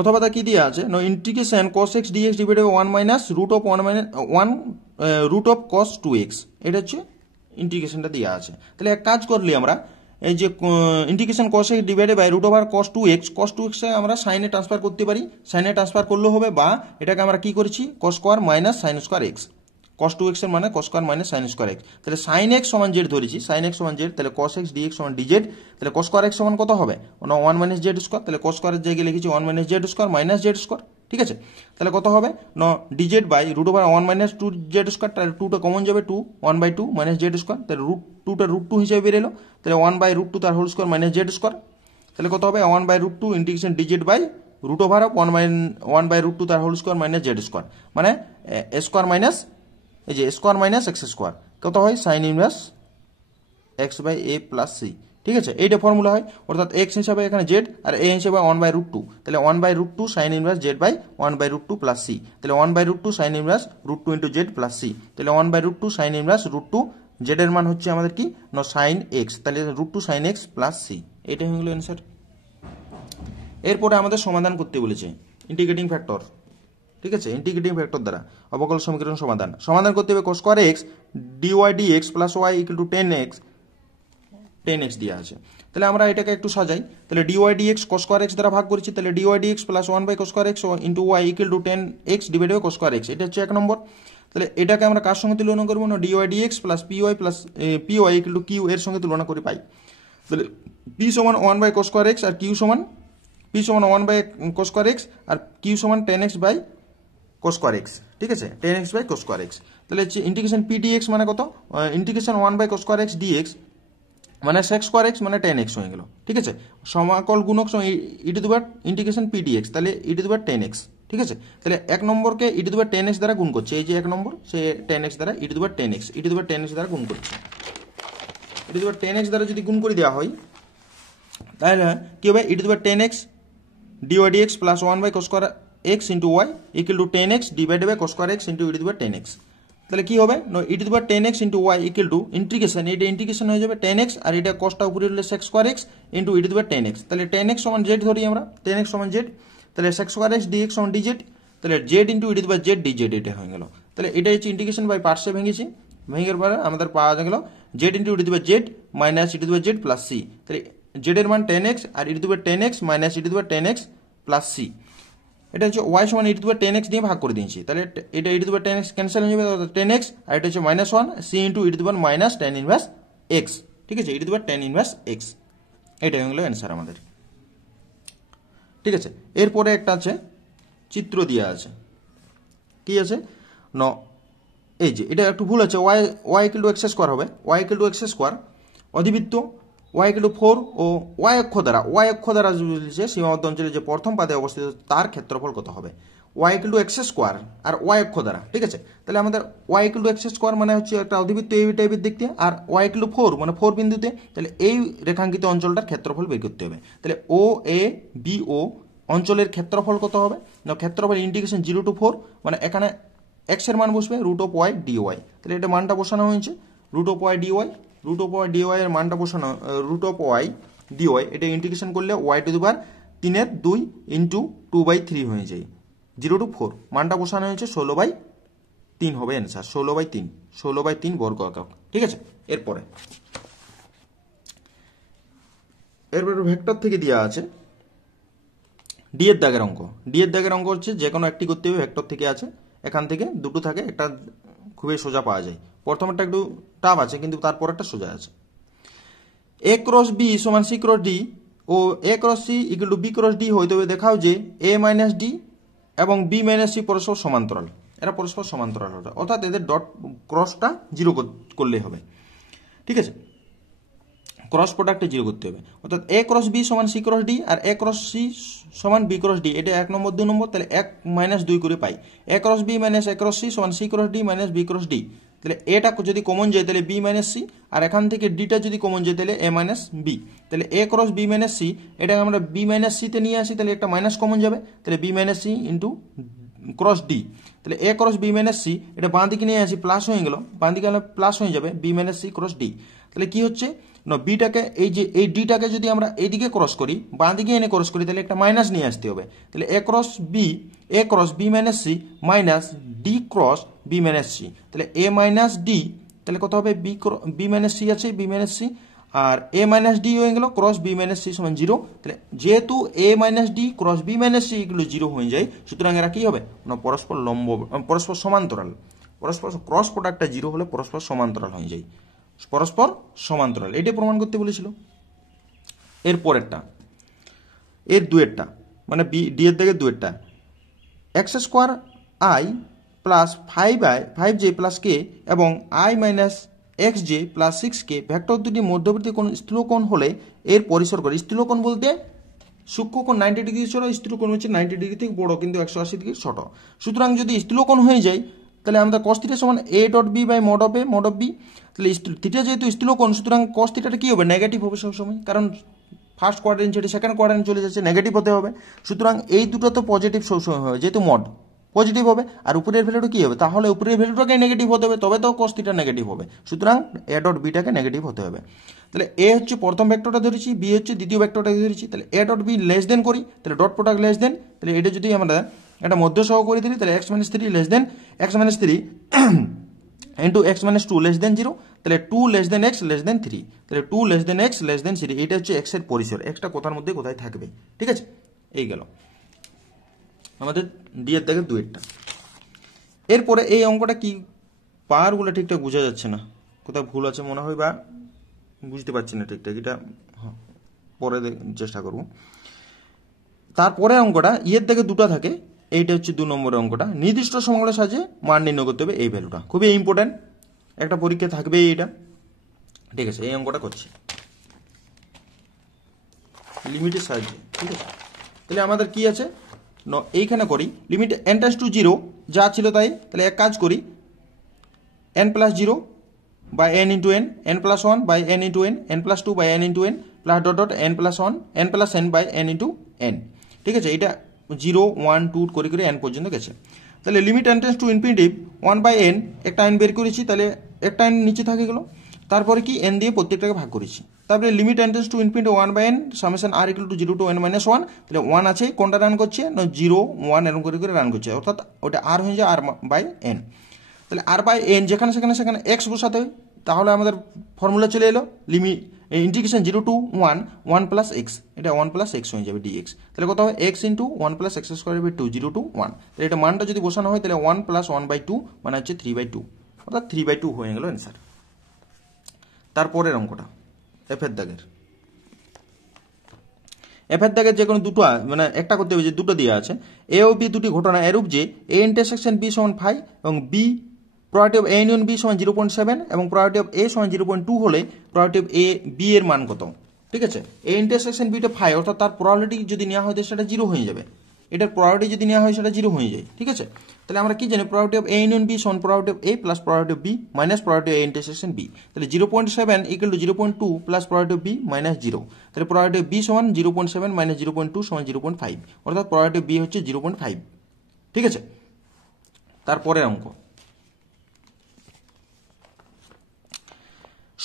অথবাটা কি দিয়ে আছে না integration cos x dx divided by 1 minus root of 1 root of cos 2x, এটা হচ্ছে ইন্টিগ্রেশনটা দেওয়া আছে। তাহলে এক কাজ করলি আমরা এই যে integration cos x divided by root over cos 2x এ আমরা সাইনে ট্রান্সফার করতে পারি, সাইনে ট্রান্সফার করলেও হবে, বা এটাকে আমরা কি করেছি cos square minus sin square x, cos 2x এর মানে cos square minus sin square x, তাহলে sin x সমান z ধরেছি, sin x সমান z, তাহলে cos x dx সমান dz, তাহলে cos স্কয়ার x সমান কত হবে না 1 মাইনাস z স্কয়ার, তাহলে cos স্কয়ারের জায়গায় লিখেছি 1 minus z square minus z square. ঠিক আছে, তাহলে কত হবে না dz by root over 1 minus 2z square, তাহলে 2টা কমন যাবে 2 1/2 মাইনাস z স্কয়ার, তাহলে রুট 2টা রুট 2 হিসেবে বের এলো, তাহলে 1/√2 তার whole square minus z square, তাহলে কত হবে 1/√2 integration dz by root over of 1/√2 তার whole square minus z square, মানে a স্কয়ার মাইনাস এই যে স্কয়ার মাইনাস x স্কয়ার, কত হয় sin inverse x by a plus c। ঠিক আছে, এইটা ফর্মুলা হয়, অর্থাৎ এক্স হিসাবে এখানে জেড আর এ হিসাবে 1/√2, তাহলে 1/√2 sine inverse Z by 1/√2 plus C, তাহলে 1/√2 sine inverse √2 into Z plus C, তাহলে 1/√2 সাইন ইনভার্স √2 জেড এর মান হচ্ছে আমাদের কি না সাইন এক্স, তাহলে √2 সাইন এক্স প্লাস সি, এটাই হয়ে গেল অ্যান্সার। এরপরে আমাদের সমাধান করতে বলেছে ইন্টিগ্রেটিং ফ্যাক্টর, ঠিক আছে, ইন্টিগ্রেটিং ফ্যাক্টর দ্বারা অবকল সমীকরণ সমাধান করতে হবে cos square X dy dx plus Y equal to 10x দেওয়া আছে। তাহলে আমরা এটাকে একটু সাজাই, তাহলে dy dx cos square X দ্বারা ভাগ করেছি, তাহলে dy dx plus 1/cos square x into Y equal to 10x divided by cos square X, এটা হচ্ছে 1 নম্বর। তাহলে এটাকে আমরা কার সঙ্গে তুলনা করবো না dy dx plus PY equal to Q এর সঙ্গে তুলনা করে পাই। তাহলে পি সমান 1/cos স্কয়ার এক্স আর কিউ সমান পি সমান 1/cos স্কয়ার এক্স আর কিউ সমান 10x by cos square x, ঠিক আছে, 10x by cos square x. তাহলে হচ্ছে ইন্টিগ্রেশন পি ডিএক্স মানে কত, integration 1/cos square x d x মানে sec স্কয়ার এক্স মানে 10x হয়ে গেল, ঠিক আছে, সমাকল গুণক e to the power integration p d x, তাহলে e to the power 10x, ঠিক আছে। তাহলে 1 নম্বরকে ই টু দি পাওয়ার 10x দ্বারা গুণ করছে, এই যে 1 নম্বর সে 10x দ্বারা ই to the power 10x E to the power 10x দ্বারা গুণ করছে, ই টু দি পাওয়ার 10x দ্বারা যদি গুণ করে দেওয়া হয় তাহলে কি হবে e to the power 10x d y dx plus 1/cos square x into Y equal to 10x divided by cos square x into e to the power 10x। তাহলে কি হবে e to the power 10x into Y equal to integration, এটা integration হয়ে যাবে 10x আর এটা cosটা উপরে হলে sec square x into e to the power 10x, তাহলে 10x সমান z ধরি আমরা, 10x সমান z, তাহলে sec স্কয়ার এক্স dx সমান dz, তাহলে z into e to the power z dz এটা হয়ে গেল। তাহলে এটা হচ্ছে ইন্টিগ্রেশন বাই পার্টসে ভেঙেছি, ভেঙের পরে আমাদের পাওয়া গেল z into e to the power z minus e to the power z plus c, তাহলে z এর মান 10x আর e to the power 10x minus e to the power 10x plus c, এটা হচ্ছে y সমান ই to the power 10x দিয়ে ভাগ করে দিয়েছি, তাহলে এটা ই to the power 10x cancel হয়ে যাবে, 10x আর এটা হচ্ছে -1 c into e to the power minus tan inverse x, ঠিক আছে, e to the power tan inverse x, এটা হয়ে গেল অ্যান্সার আমাদের, ঠিক আছে। এরপরে একটা আছে চিত্র দেওয়া আছে, কি আছে ন এই যে এটা একটু ভুল আছে, y equal to x square হবে, y equal to x square অধিবৃত্ত y ইকুয়াল টু 4 ও y অক্ষ দ্বারা যে সীমাবদ্ধ অঞ্চলে যে প্রথম পাদে অবস্থিত তার ক্ষেত্রফল কত হবে, y equal to x square আর y অক্ষ দ্বারা, ঠিক আছে। তাহলে আমাদের y equal to x square মানে হচ্ছে একটা অধিবৃত্ত এই টাইপের দেখতে, আর y ইকুয়াল টু 4 মানে 4 বিন্দুতে, তাহলে এই রেখাঙ্কিত অঞ্চলটার ক্ষেত্রফল বের করতে হবে। তাহলে ও এ বি ও অঞ্চলের ক্ষেত্রফল কত হবে না, ক্ষেত্রফল ইন্টিগ্রেশন 0 টু 4 মানে এখানে x এর মান বসবে √y dy, তাহলে এটা মানটা বসানো হয়েছে √y dy, √y dy এর মানটা বসানো √y dy, এটা ইন্টিগ্রেশন করলে y to the power 3/2 into 2/3 হয়ে যায়, 0 টু 4 মানটা বসানো হয়েছে 16/3 হবে অ্যান্সার, 16/3 বর্গ একক, ঠিক আছে। এরপরে ভেক্টর থেকে দেওয়া আছে ডি এর দাগের অঙ্ক হচ্ছে যে কোনো একটি করতে হবে, ভেক্টর থেকে আছে, এখান থেকে দুটো থাকে, একটা খুবই সোজা পাওয়া যায়, প্রথমটা একটু টাফ আছে কিন্তু তারপর একটা সোজা আছে। এ ক্রস বি সমান সি ক্রস ডি ও a cross c equal to b cross d হইতে হবে দেখাও যে এ মাইনাস ডি এবং বি মাইনাস সি পরস্পর সমান্তরাল, এরা পরস্পর সমান্তরাল হবে, অর্থাৎ এদের ডট ক্রসটা 0 করলেই হবে, ঠিক আছে, ক্রস প্রোডাক্টে 0 করতে হবে, অর্থাৎ এ ক্রস বি সমান সি ক্রস ডি আর এ ক্রস সি সমান বি ক্রস ডি, এটা 1 নম্বর 2 নম্বর, তাহলে 1 মাইনাস 2 করে পাই, a cross b minus a cross c সমান c cross d minus b cross d, তাহলে এটা যদি কমন যায় তাহলে বি মাইনাস সি, আর এখান থেকে ডিটা যদি কমন যায় তাহলে এ মাইনাস বি, তাহলে a cross b minus C এটাকে আমরা বি মাইনাস সিতে নিয়ে আসি, তাহলে একটা মাইনাস কমন যাবে, তাহলে b minus c into cross d, তাহলে a cross b minus c এটা বাঁ দিকে নিয়ে আসি, প্লাস হয়ে গেল, বাঁ দিকে প্লাস হয়ে যাবে b minus c cross d, তাহলে কি হচ্ছে না বিটাকে এই যে এই ডিটাকে যদি আমরা এইদিকে ক্রস করি, বাঁ দিকে এনে ক্রস করি, তাহলে একটা মাইনাস নিয়ে আসতে হবে, তাহলে a cross b minus c minus d cross b minus c, তাহলে এ মাইনাস ডি, তাহলে কত হবে বি মাইনাস সি আছে বি মাইনাস সি, আর এ মাইনাস ডি হয়ে গেল ক্রস বি মাইনাস সি সমান 0, তাহলে যেহেতু a minus d cross b minus c এগুলো 0 হয়ে যায়, সুতরাং এরা কি হবে না পরস্পর সমান্তরাল, পরস্পর ক্রস প্রোডাক্টটা 0 হলে পরস্পর সমান্তরাল হয়ে যায়, পরস্পর সমান্তরাল, এটাই প্রমাণ করতে বলেছিল। এর পরেরটা এর দুয়েরটা মানে ডি এর দিকে দুয়েরটা x square i plus 5j plus k এবং i minus x j plus 6k vector দুটি মধ্যবর্তী কোণ স্থূলকোণ হলে এর পরিসর করে, স্থূলকোণ বলতে সূক্ষ্মকোণ 90 ডিগ্রি ছোট, স্থূলকোণ হচ্ছে 90 ডিগ্রি থেকে বড় কিন্তু 180 ডিগ্রি ছোট, সুতরাং যদি স্থূলকোণ হয়ে যায় তাহলে আমাদের cos থিটা সমান a dot b by mod of b। তাহলে থিটা যেহেতু স্থূলকোণ, সুতরাং cos থিটাটা কি হবে, নেগেটিভ হবে সবসময়, কারণ ফার্স্ট কোয়াড্রেন্ট ছেড়ে সেকেন্ড কোয়াড্রেন্ট চলে যাচ্ছে, নেগেটিভ হতে হবে। সুতরাং এই দুটো তো পজিটিভ সবসময় হবে, যেহেতু মড পজিটিভ হবে, আর উপরের ভ্যালুটা কি হবে, তাহলে উপরের ভ্যালুটাকে নেগেটিভ হতে হবে, তবে তো cos থিটা নেগেটিভ হবে। সুতরাং a ডট বিটাকে নেগেটিভ হতে হবে। তাহলে এ হচ্ছে প্রথম ভেক্টরটা ধরেছি, বি হচ্ছে দ্বিতীয় ভেক্টরটা ধরেছি। তাহলে a dot b less than করি, তাহলে ডট প্রোডাক্ট লেস দেন, তাহলে এটা যদি আমরা একটা মধ্য সহ করে দিই, তাহলে x - 3 less than x - 3 into x - 2 less than 0, তাহলে 2 লেস দেন x লেস দেন 3, তাহলে 2 লেস দেন x লেস দেন 3। এটা হচ্ছে x এর পরিসর, xটা কোথার মধ্যে কোথায় থাকবে। ঠিক আছে, এই গেল আমাদের ডি এর দাগের দুইটা। এরপরে এই অঙ্কটা কি, পাওয়ারগুলো ঠিকঠাক বোঝা যাচ্ছে না, কোথাও ভুল আছে মনে হয়, বা বুঝতে পারছি না ঠিকঠাক, এটা পরে চেষ্টা করব। তারপরে অঙ্কটা ইয়ের দাগে দুটো থাকে, এইটা হচ্ছে 2 নম্বরের অঙ্কটা। নির্দিষ্ট সময়ের সাহায্যে মান নির্ণয় করতে হবে, এই ভ্যালুটা খুবই ইম্পর্টেন্ট, একটা পরীক্ষা থাকবে এইটা। ঠিক আছে, এই অঙ্কটা করছি লিমিটের সাহায্যে। ঠিক আছে, তাহলে আমাদের কি আছে, এইখানে করি লিমিট n টেন্ডস টু 0 যা ছিল তাই। তাহলে এক কাজ করি, n plus 0 by n into n, n plus 1 by n into n, n plus 2 by n into n, plus dot dot n plus 1 n plus n by n into n। ঠিক আছে, এটা 0 1 2 করে করে n পর্যন্ত গেছে। তাহলে limit n tends to infinitive 1 by n, একটা n বের করেছি, তাহলে একটা n নিচে থাকে গেল। তারপরে কি n দিয়ে প্রত্যেকটাকে ভাগ করেছি। তারপরে limit n tends to infinity 1 by n summation r equal to 0 to n minus 1, তাহলে 1 আছে, কোনটা রান করছে না 0 1 এরকম করে করে রান করছে, অর্থাৎ ওটা r হয়ে যায় r বাই n। তাহলে r বাই n যেখানে সেখানে সেখানে x বসাতে হবে, তাহলে আমাদের ফর্মুলা চলে এলো limit integration 0 to 1 1 plus x, এটা 1 প্লাস x হয়ে যাবে dx। তাহলে কত হবে x into 1 plus x square by 2 0 to 1। তাহলে এটা মানটা যদি বসানো হয়, তাহলে 1 প্লাস 1 বাই 2 মানে হচ্ছে 3 বাই 2, অর্থাৎ 3 বাই 2 হয়ে গেল অ্যান্সার। তারপরের অঙ্কটা এফ এর দাগের, এফ এর দাগের যে কোনো দুটো মানে একটা করতে হবে, যে দুটো দেওয়া আছে। এ ও বি দুটি ঘটনা এরূপ যে এ ইন্টারসেকশন বি সমান 5 এবং b probability of a union b সমান 0.7 এবং প্রবাবিলিটি অফ এ সমান 0.2 হলে প্রবাবিলিটি অফ এ বি এর মান কত। ঠিক আছে, এ ইন্টারসেকশন বিটা 5, অর্থাৎ তার প্রবাবিলিটি যদি নেওয়া হয় সেটা 0 হয়ে যাবে, এটার প্রবাবিলিটি যদি নেওয়া হয় সেটা 0 হয়ে যায়। ঠিক আছে, তাহলে আমরা কি জানি, probability of a union b সমান probability of A plus probability of b minus probability of a intersection b. তাহলে 0.7 equal to 0.2 plus probability of b minus 0, তাহলে প্রবাবিলিটি অফ বি সমান 0.7 মাইনাস 0.2 সমান 0.5, অর্থাৎ প্রবাবিলিটি অফ বি হচ্ছে 0.5। ঠিক আছে, তারপরের অঙ্ক,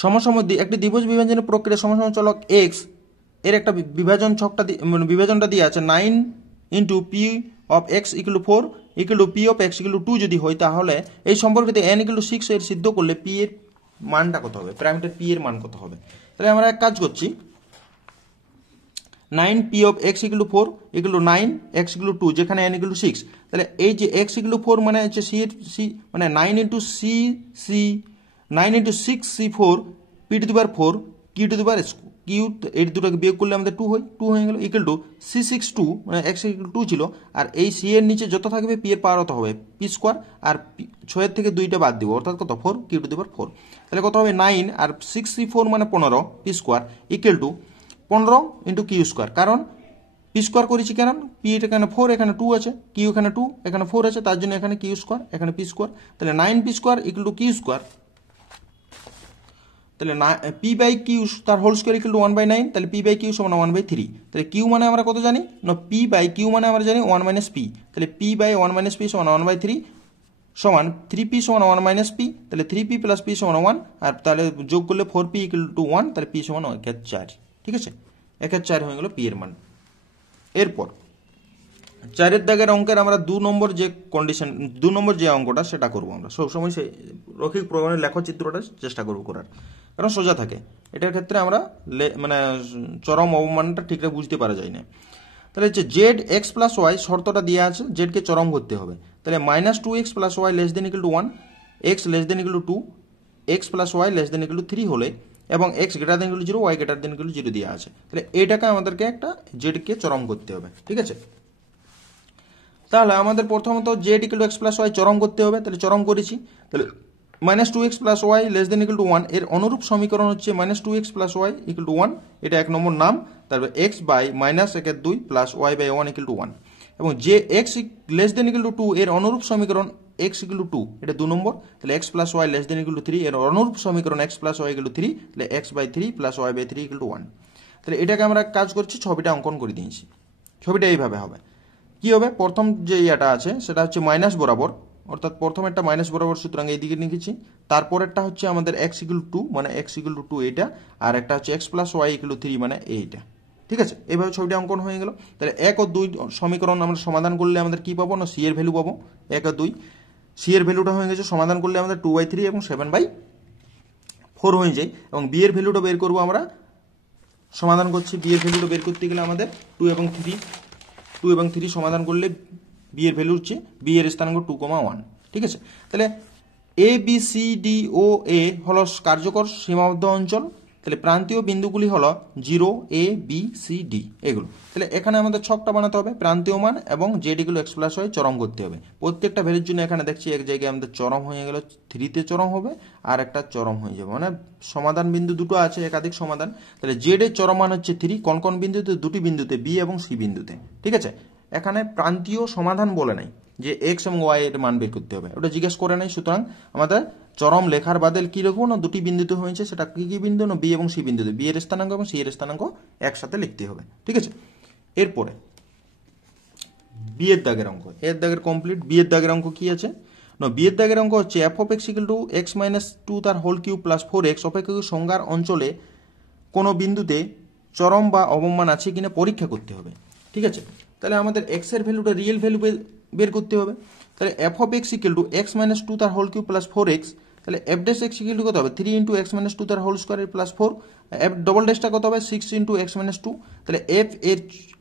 সমসম একটি দ্বিভুজ বিভাজনের প্রক্রিয়া সমসম চলক x এর একটা বিভাজন ছকটা বিভাজনটা দিয়ে আছে 9 into P of x equal to 4 equal two P of x equal to 2 যদি হয়, তাহলে এই সম্পর্কিত n ইকুয়াল টু 6 এর সিদ্ধ করলে পি এর মানটা কত হবে, প্যারামিটার পি এর মান কত হবে। তাহলে আমরা এক কাজ করছি, 9 P of x equal to 4 equal two 9 x equal to 2, যেখানে n ইকুয়াল টু 6। তাহলে এই যে এক্স ইকুয়াল টু 4 মানে হচ্ছে সি মানে 9 into c 9 into 6 c4 p to the power 4 q to the power q, এই দুটোকে বিয়োগ করলে আমাদের 2 হয়ে গেল ইকুয়াল টু c6 2 মানে x ইকুয়াল 2 ছিল, আর এই c এর নিচে যত থাকবে পি এর পাওয়ার অত হবে পি স্কোয়ার, আর 6 এর থেকে 2টা বাদ দিব, অর্থাৎ কত 4 কিউ টু দি পাওয়ার 4। তাহলে কত হবে 9 আর 6c4 মানে 15 p square equal to 15 into q square, কারণ পি স্কোয়ার করেছি, কারণ পি এখানে 4 এখানে 2 আছে, কিউ এখানে 2 এখানে 4 আছে, তার জন্য এখানে কিউ স্কোয়ার এখানে পি স্কোয়ার। তাহলে 9 p square equal to q square, তাহলে পি বাই কিউ তার হোল স্কোয়ার ইকুয়াল টু 1/9, তাহলে পি বাই কিউ সমান 1/3। তাহলে কিউ মানে আমরা কত জানি না, পি বাই কিউ মানে আমরা জানি 1 মাইনাস পি, তাহলে পি বাই 1 মাইনাস পি সমান 1/3 সমান 3p সমান 1 মাইনাস পি, তাহলে 3p প্লাস পি সমান 1, আর তাহলে যোগ করলে 4p ইকুয়াল টু 1, তাহলে পি সমান 1/4। ঠিক আছে, 1/4 হয়ে গেল পি এর মান। এরপর 4 দাগের অঙ্কের আমরা 2 নম্বর যে কন্ডিশন 2 নম্বর যে অঙ্কটা সেটা করবো, আমরা সবসময় সেই রৈখিক প্রমাণের লেখচিত্রটা চেষ্টা করবো করার, কারণ সোজা থাকে। এটার ক্ষেত্রে আমরা মানে চরম অবমানটা ঠিকঠাক বুঝতে পারা যায় না। তাহলে হচ্ছে জেড এক্স প্লাস ওয়াই শর্তটা দেওয়া আছে, জেডকে চরম করতে হবে। তাহলে -2x plus y less than equal to 1, x less than equal to 2, x plus y less than equal to 3 হলে এবং x greater than equal to 0, y greater than equal to 0 দেওয়া আছে। তাহলে এটাকে আমাদেরকে একটা জেডকে চরম করতে হবে। ঠিক আছে, তাহলে আমাদের প্রথমত z equal to x plus y চরম করতে হবে। তাহলে চরম করেছি, তাহলে -2x plus y less than equal to 1 এর অনুরূপ সমীকরণ হচ্ছে -2x plus Y equal to 1, এটা 1 নম্বর নাম। তারপর x by -1/2 plus y by 1 equal to 1, এবং যে x less than equal to 2 এর অনুরূপ সমীকরণ এক্স ইকুয়াল টু 2 এটা 2 নম্বর, তাহলে x plus y less than equal to 3 এর অনুরূপ সমীকরণ x plus Y equal to 3, তাহলে x by 3 plus y by 3 equal to 1। তাহলে এটাকে আমরা কাজ করছি, ছবিটা অঙ্কন করে দিয়েছি। ছবিটা এইভাবে হবে, কি হবে, প্রথম যে ইয়াটা আছে সেটা হচ্ছে মাইনাস বরাবর, অর্থাৎ প্রথমেরটা মাইনাস বরাবর, সুতরাং এইদিকে লিখেছি। তারপরেরটা হচ্ছে আমাদের এক্স ইকুয়াল টু 2 মানে এক্স ইকুয়াল টু 2 এইটা, আর একটা হচ্ছে x plus Y equal to 3 মানে এইটা। ঠিক আছে, এইভাবে ছবিটা অঙ্কন হয়ে গেল। তাহলে 1 ও 2 সমীকরণ আমরা সমাধান করলে আমাদের কি পাবো না, সি এর ভ্যালু পাবো 1 আর 2। সি এর ভ্যালুটা হয়ে গেছে, সমাধান করলে আমাদের 2/3 এবং 7/4 হয়ে যায়। এবং বি এর ভ্যালুটা বের করবো আমরা, সমাধান করছি। বি এর ভ্যালুটা বের করতে গেলে আমাদের 2 এবং 3 সমাধান করলে বি এর ভ্যালু হচ্ছে, বি এর স্থানাঙ্ক 2,1। ঠিক আছে, তাহলে এ বি সি ডি ও এ হলো কার্যকর সীমাবদ্ধ অঞ্চল। তাহলে প্রান্তীয় বিন্দুগুলি হলো 0 এ বি সি ডি এগুলো। তাহলে এখানে আমাদের ছকটা বানাতে হবে, প্রান্তীয় মান এবং z equal x plus y চরম করতে হবে প্রত্যেকটা ভ্যালুর জন্য। এখানে দেখছি এক জায়গায় আমাদের চরম হয়ে গেল, 3 চরম হবে আর একটা চরম হয়ে যাবে, মানে সমাধান বিন্দু দুটো আছে, একাধিক সমাধান। তাহলে জেড এর চরম মান হচ্ছে 3, কোন কোন বিন্দুতে, দুটি বিন্দুতে, বি এবং সি বিন্দুতে। ঠিক আছে, এখানে প্রান্তীয় সমাধান বলে নাই যে এক্স এবং ওয়াই এর মান বের করতে হবে, ওটা জিজ্ঞেস করে নাই। সুতরাং আমাদের চরম লেখার বাদে কি লিখবো না, দুটি বিন্দুতে হয়েছে, সেটা কি কি বিন্দু না, বি এবং সি বিন্দুতে, বি এর স্থানাঙ্ক এবং সি এর স্থানাঙ্ক একসাথে লিখতে হবে। ঠিক আছে, এরপরে বি এর দাগের অঙ্ক, এর দাগের কমপ্লিট। বি এর দাগের অঙ্ক কি আছে না, বি এর দাগের অঙ্ক হচ্ছে F of x equal to x minus 2 তার হোল কিউব প্লাস 4x অপেক্ষাকৃত সংজ্ঞার অঞ্চলে কোনো বিন্দুতে চরম বা অবমান আছে কিনা পরীক্ষা করতে হবে। ঠিক আছে, তাহলে আমাদের এক্স এর ভ্যালুটা রিয়েল ভ্যালু বের করতে হবে। তাহলে f of x equal to x minus 2 তার হোল কিউব প্লাস 4x, তাহলে f dash x equal to কত হবে, 3 ইন্টু এক্স মাইনাস 2 তার whole square plus 4, f double ড্যাশটা কত হবে, 6 ইন্টু এক্স মাইনাস 2। তাহলে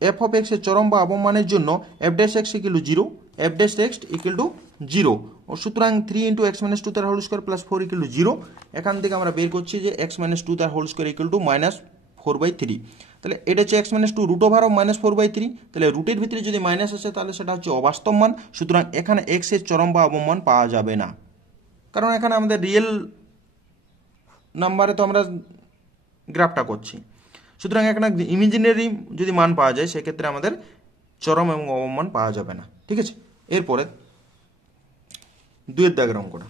এফ অফ এক্স এর চরম বা অবমানের জন্য f dash x equal to 0, f dash x equal to 0, ও সুতরাং 3 ইন্টু এক্স মাইনাস 2 তার whole square plus 4 equal to 0। এখান থেকে আমরা বের করছি যে এক্স মাইনাস 2 তার whole square equal to minus 4/3। তাহলে এটা হচ্ছে x minus 2 root over of minus 4/3। তাহলে রুটের ভিতরে যদি মাইনাস আসে তাহলে সেটা হচ্ছে অবাস্তব মান, সুতরাং এখানে এক্স এর চরম বা অবমান পাওয়া যাবে না, কারণ এখানে আমাদের রিয়েল নাম্বারে তো আমরা গ্রাফটা করছি। সুতরাং এখানে ইমাজিনারি যদি মান পাওয়া যায় সেক্ষেত্রে আমাদের চরম এবং অবমান পাওয়া যাবে না। ঠিক আছে, এরপরে দুইয়ের দাগের অঙ্কটা,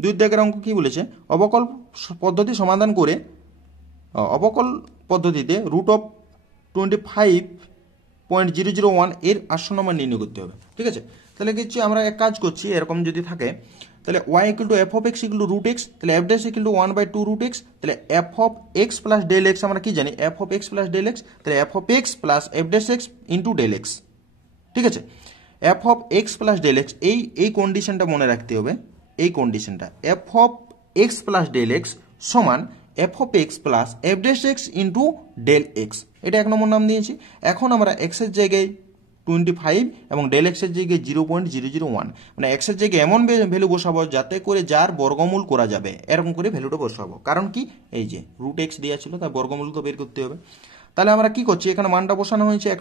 দুইয়ের দাগের অঙ্ক কি বলেছে, অবকল পদ্ধতি সমাধান করে অবকল পদ্ধতিতে রুট অফ 25.001 এর আসন্ন মান নির্ণয় করতে হবে। ঠিক আছে, তাহলে কিছু আমরা এক কাজ করছি, এরকম যদি থাকে তাহলে y equal to f of x equal to root x, তাহলে f dash equal to 1/2 root x, তাহলে f of x plus del x আমরা কি জানি, f of x plus del x, তাহলে f of x plus f dash x into del x. ঠিক আছে, f of x plus del x, এই কন্ডিশনটা মনে রাখতে হবে, এই কন্ডিশনটা f of x plus del x সমান f of x plus f dash x into del x, এটা এক নম্বর নাম দিয়েছি। এখন আমরা এক্সের জায়গায় 25 এবং ডেল এক্সের জায়গায় 0.001, মানে এক্সের জায়গায় এমন ভ্যালু বসাবো যাতে করে যার বর্গমূল করা যাবে, এরকম করে ভ্যালুটা বসাবো। কারণ কি, এই যে রুট এক্স দেওয়া ছিল তার বর্গমূল তো বের করতে হবে। তাহলে আমরা কি করছি, এখানে মানটা বসানো হয়েছে এক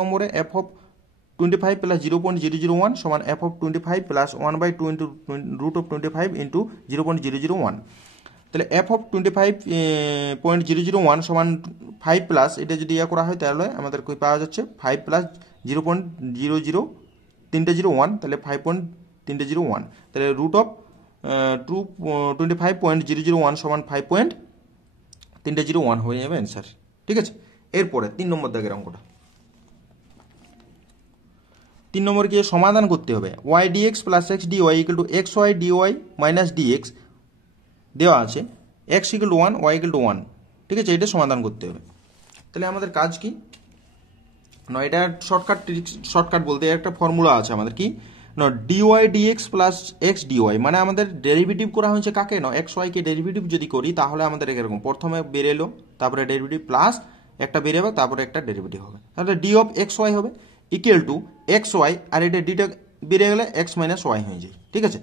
নম্বরে এফ অফ 25 প্লাস 0.001 সমান f of 25 plus 1/2 into root of 25 into 0.001। তাহলে এফ অফ 25.001 সমান 5 প্লাস, এটা যদি ইয়া করা হয় তাহলে আমাদের পাওয়া যাচ্ছে 5 প্লাস 0.00301, তাহলে 5.301, তাহলে রুট অফ 25.001 সমান 5.301 হয়ে যাবে অ্যান্সার। ঠিক আছে, এরপরে 3 নম্বর দাগের অঙ্কটা, 3 নম্বর কি সমাধান করতে হবে, y dx plus x dy equal to xy dy minus dx দেওয়া আছে, x equal to 1 y equal to 1। ঠিক আছে, এটা সমাধান করতে হবে। তাহলে আমাদের কাজ কি না, এটা শর্টকাট বলতে একটা ফর্মুলা আছে আমাদের কি না, dy dx plus x dy, মানে আমাদের ডেরিভেটিভ করা হয়েছে কাকে না, xy কে ডেরিভেটিভ যদি করি তাহলে আমাদের এরকম প্রথমে বের এলো, তারপরে ডেরিভেটিভ প্লাস একটা বের হবে, তারপরে একটা ডেরিভেটিভ হবে, তাহলে d অফ xy হবে ইকুয়াল টু xy, আর এটা ডিটা বেরিয়ে গেলে x মাইনাস y হয়ে যায়। ঠিক আছে,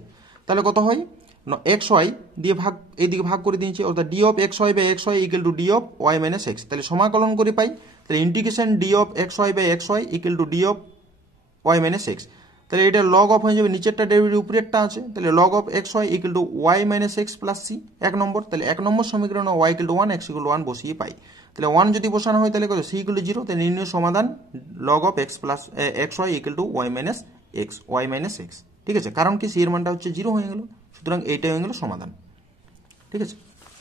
তাহলে কত হয় না, xy দিয়ে ভাগ, এইদিকে ভাগ করে দিয়েছি, অর্থাৎ d of xy by xy equal to d of y minus x। তাহলে সমাকলন করে পাই, তাহলে integration d of xy by xy equal to d of y minus x। তাহলে এটা লগ অফ হয়ে যাবে, নিচেরটা ডেরিভেটিভ উপরেরটা আছে, তাহলে log of xy equal to y minus x plus c এক নম্বর। তাহলে এক নম্বর সমীকরণ y equal to 1 x equal to 1 বসিয়ে পাই, তাহলে 1 যদি বসানো হয় তাহলে কত, c ইকুয়াল টু 0, তাহলে নির্ণয় সমাধান log of x plus xy equal to y minus x, y minus x। ঠিক আছে, কারণ কি সি এর মানটা হচ্ছে 0 হয়ে গেল, সুতরাং এইটাই হয়ে গেল সমাধান। ঠিক আছে,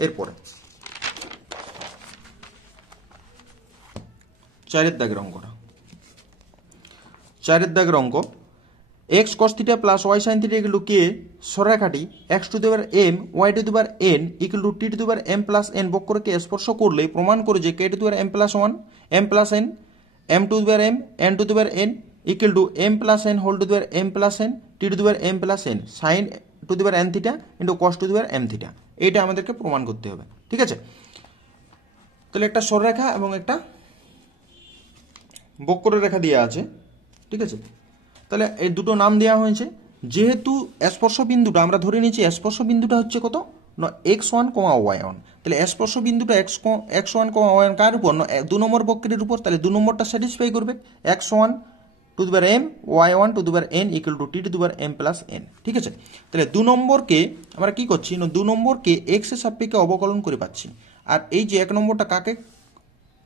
এরপরে 4 দাগের অঙ্কটা। 4 দাগের অঙ্ক, x cos θ plus y sin θ equal to k সরলরেখাটি x to the power m y to the power n equal to t to the power m plus n বক্রকে স্পর্শ করলে প্রমাণ করে যে k to the power m plus 1 m plus n m to the power m n to the power n equal to m plus n whole to the power m plus n t to the power m plus n sin to the power n theta into cos to the power m theta, এইটা আমাদেরকে প্রমাণ করতে হবে। ঠিক আছে, তাহলে একটা সরলরেখা এবং একটা বক্ররেখা দেওয়া আছে। ঠিক আছে, তাহলে এই দুটো নাম দেওয়া হয়েছে। যেহেতু স্পর্শ বিন্দুটা আমরা ধরে নিচ্ছি, স্পর্শ বিন্দুটা হচ্ছে কত না x1, y1, তাহলে স্পর্শ বিন্দুটা x1, y1 কার উপর না 2 নম্বর বক্রের উপর, তাহলে 2 নম্বরটা স্যাটিসফাই করবে x1 to the power m y1 two the power n equal to t to the power m plus n। ঠিক আছে, তাহলে 2 নম্বরকে আমরা কি করছি না 2 নম্বরকে x এর সাপেক্ষে অবকলন করে পাচ্ছি, আর এই যে 1 নম্বরটা কাকে,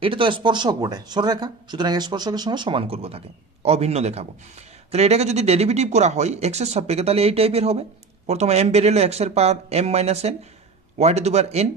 এটা তো স্পর্শক বটে সরলরেখা, সুতরাং স্পর্শকের সঙ্গে সমান করব, তাকে অভিন্ন দেখাবো। তাহলে এটাকে যদি ডেরিভেটিভ করা হয় x এর সাপেক্ষে তাহলে এই টাইপের হবে। প্রথমে m বেরিয়ে এলো x এর পাওয়ার m minus n y to the power n,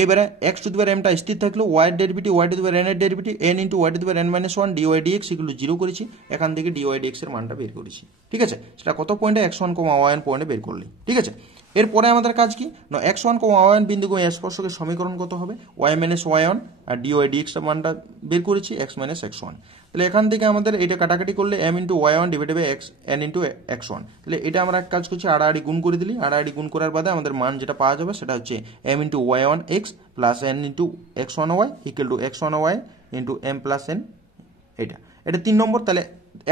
এবারে x to the power m টা স্থির থাকলো, y এর derivative y to the power n এর derivative n into y to the power n minus 1 dy dx equal to 0 করেছি, এখান থেকে dy dx এর মানটা বের করেছি। ঠিক আছে, সেটা কত পয়েন্টে x1, y1 পয়েন্টে বের করলি। ঠিক আছে, এরপরে আমাদের কাজ কি না x1, y1 বিন্দু স্পর্শকের সমীকরণ কত হবে y মাইনাস y1 আর dy dx এর মানটা বের করেছি x মাইনাস x1। তাহলে এখান থেকে আমাদের এটা কাটাকাটি করলে m into y1 divided by n into x1, তাহলে এটা আমরা এক কাজ করছি আড়াআড়ি গুণ করে দিলি, আড়াআড়ি গুণ করার বাদে আমাদের মান যেটা পাওয়া যাবে সেটা হচ্ছে m into y1 x plus n into x1 y equal to x1 y into m plus n। এটা 3 নম্বর, তাহলে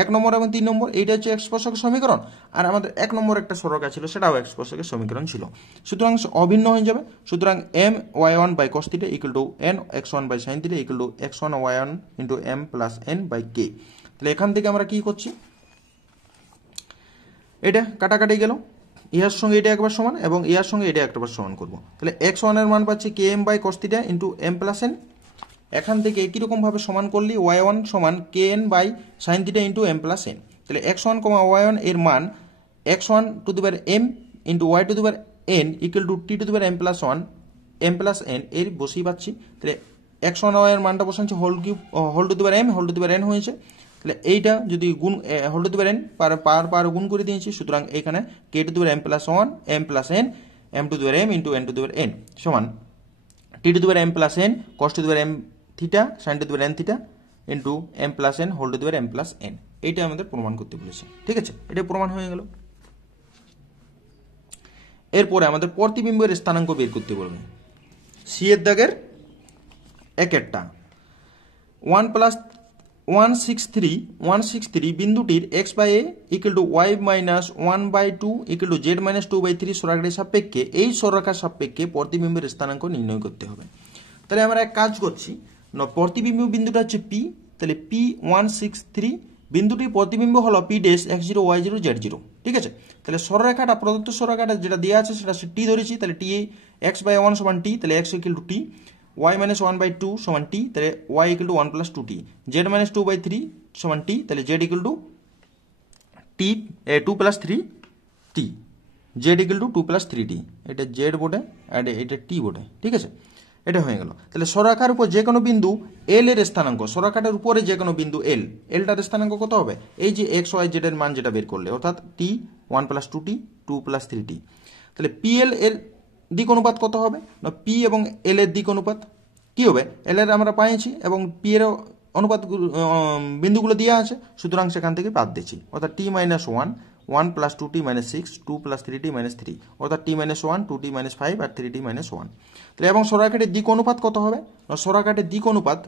1 নম্বর এবং 3 নম্বর এইটা হচ্ছে স্পর্শকের সমীকরণ, আর আমাদের 1 নম্বর একটা সরলরেখা ছিল সেটাও স্পর্শকের সমীকরণ ছিল, সুতরাং অভিন্ন হয়ে যাবে। সুতরাং m y1 by cos θ equal to n x1 by sin θ equal to x1 y1 into m plus n by k। তাহলে এখান থেকে আমরা কি করছি, এটা কাটাকাটি গেল, ইহার সঙ্গে এটা একবার সমান এবং ইহার সঙ্গে এটা একবার সমান করব, তাহলে x1 এর মান পাচ্ছি km by cos θ into m plus n। এখান থেকে একই রকম ভাবে সমান করলি y1 সমান kn by sin θ into m plus n, তাহলে x1, y1 এর মান x1 to the power m into y to the power n equal to t to the power m plus 1 m plus n এর বসিয়ে পাচ্ছি। তাহলে x1 y এর মানটা বসাচ্ছি whole cube whole to the power m whole to the power n হয়েছে, তাহলে এইটা যদি গুণ whole to the power n পার গুণ করে দিয়েছি, সুতরাং এখানে k to the power m plus 1 m plus n m to the power m into n to the power n সমান t to the power m plus n cos to the power m theta sin to the power n theta into m plus n whole to the power m plus n, এইটা আমাদের প্রমাণ করতে বলেছে। ঠিক আছে, এটা প্রমাণ হয়ে গেল। এরপরে আমাদের প্রতিবিম্বের স্থানাঙ্ক বের করতে বলবে। সি এর দাগের একটা 163 বিন্দুটির x by a equal to y minus 1/2 equal to z minus 2/3 সরলরেখার সাপেক্ষে এই সরলরেখার সাপেক্ষে প্রতিবিম্বের স্থানাঙ্ক নির্ণয় করতে হবে। তাহলে আমরা এক কাজ করছি না, প্রতিবিম্ব বিন্দুটা হচ্ছে p, তাহলে p163 বিন্দুটির প্রতিবিম্ব হলো p dash x0 y0 z0। ঠিক আছে, তাহলে সরলরেখাটা প্রদত্ত সরলরেখাটা যেটা দেওয়া আছে সেটা t ধরেছি, তাহলে t x বাই 1 সমান t, তাহলে x equal to t, y minus 1/2 সমান t, তাহলে y equal to 1 plus 2t, z minus 2/3 সমান t, তাহলে z equal to t 2 plus 3t, z equal to 2 plus 3t, এটা z বটে আর এটা t বটে। ঠিক আছে, এটা হয়ে গেল। তাহলে সরলরেখার উপর যে কোনো বিন্দু l এর স্থানাঙ্ক, সরলরেখাটার উপরে যে কোনো বিন্দু lটার স্থানাঙ্ক কত হবে, এই যে x y z এর মান যেটা বের করলে অর্থাৎ t 1 plus 2t 2 plus 3t, তাহলে pl এর দিক অনুপাত কত হবে না, p এবং l এর দিক অনুপাত কি হবে, l এর আমরা পাইছি এবং p এর অনুপাত বিন্দুগুলো দেওয়া আছে, সুতরাং সেখান থেকে বাদ দিচ্ছি, অর্থাৎ t minus 1 plus 2t minus 6 2 plus 3t minus 3, অর্থাৎ t মাইনাস 1 2t মাইনাস 5 আর 3t মাইনাস 1। তাহলে এবং সরলরেখাটির দিক অনুপাত কত হবে, সরলরেখাটির দিক অনুপাত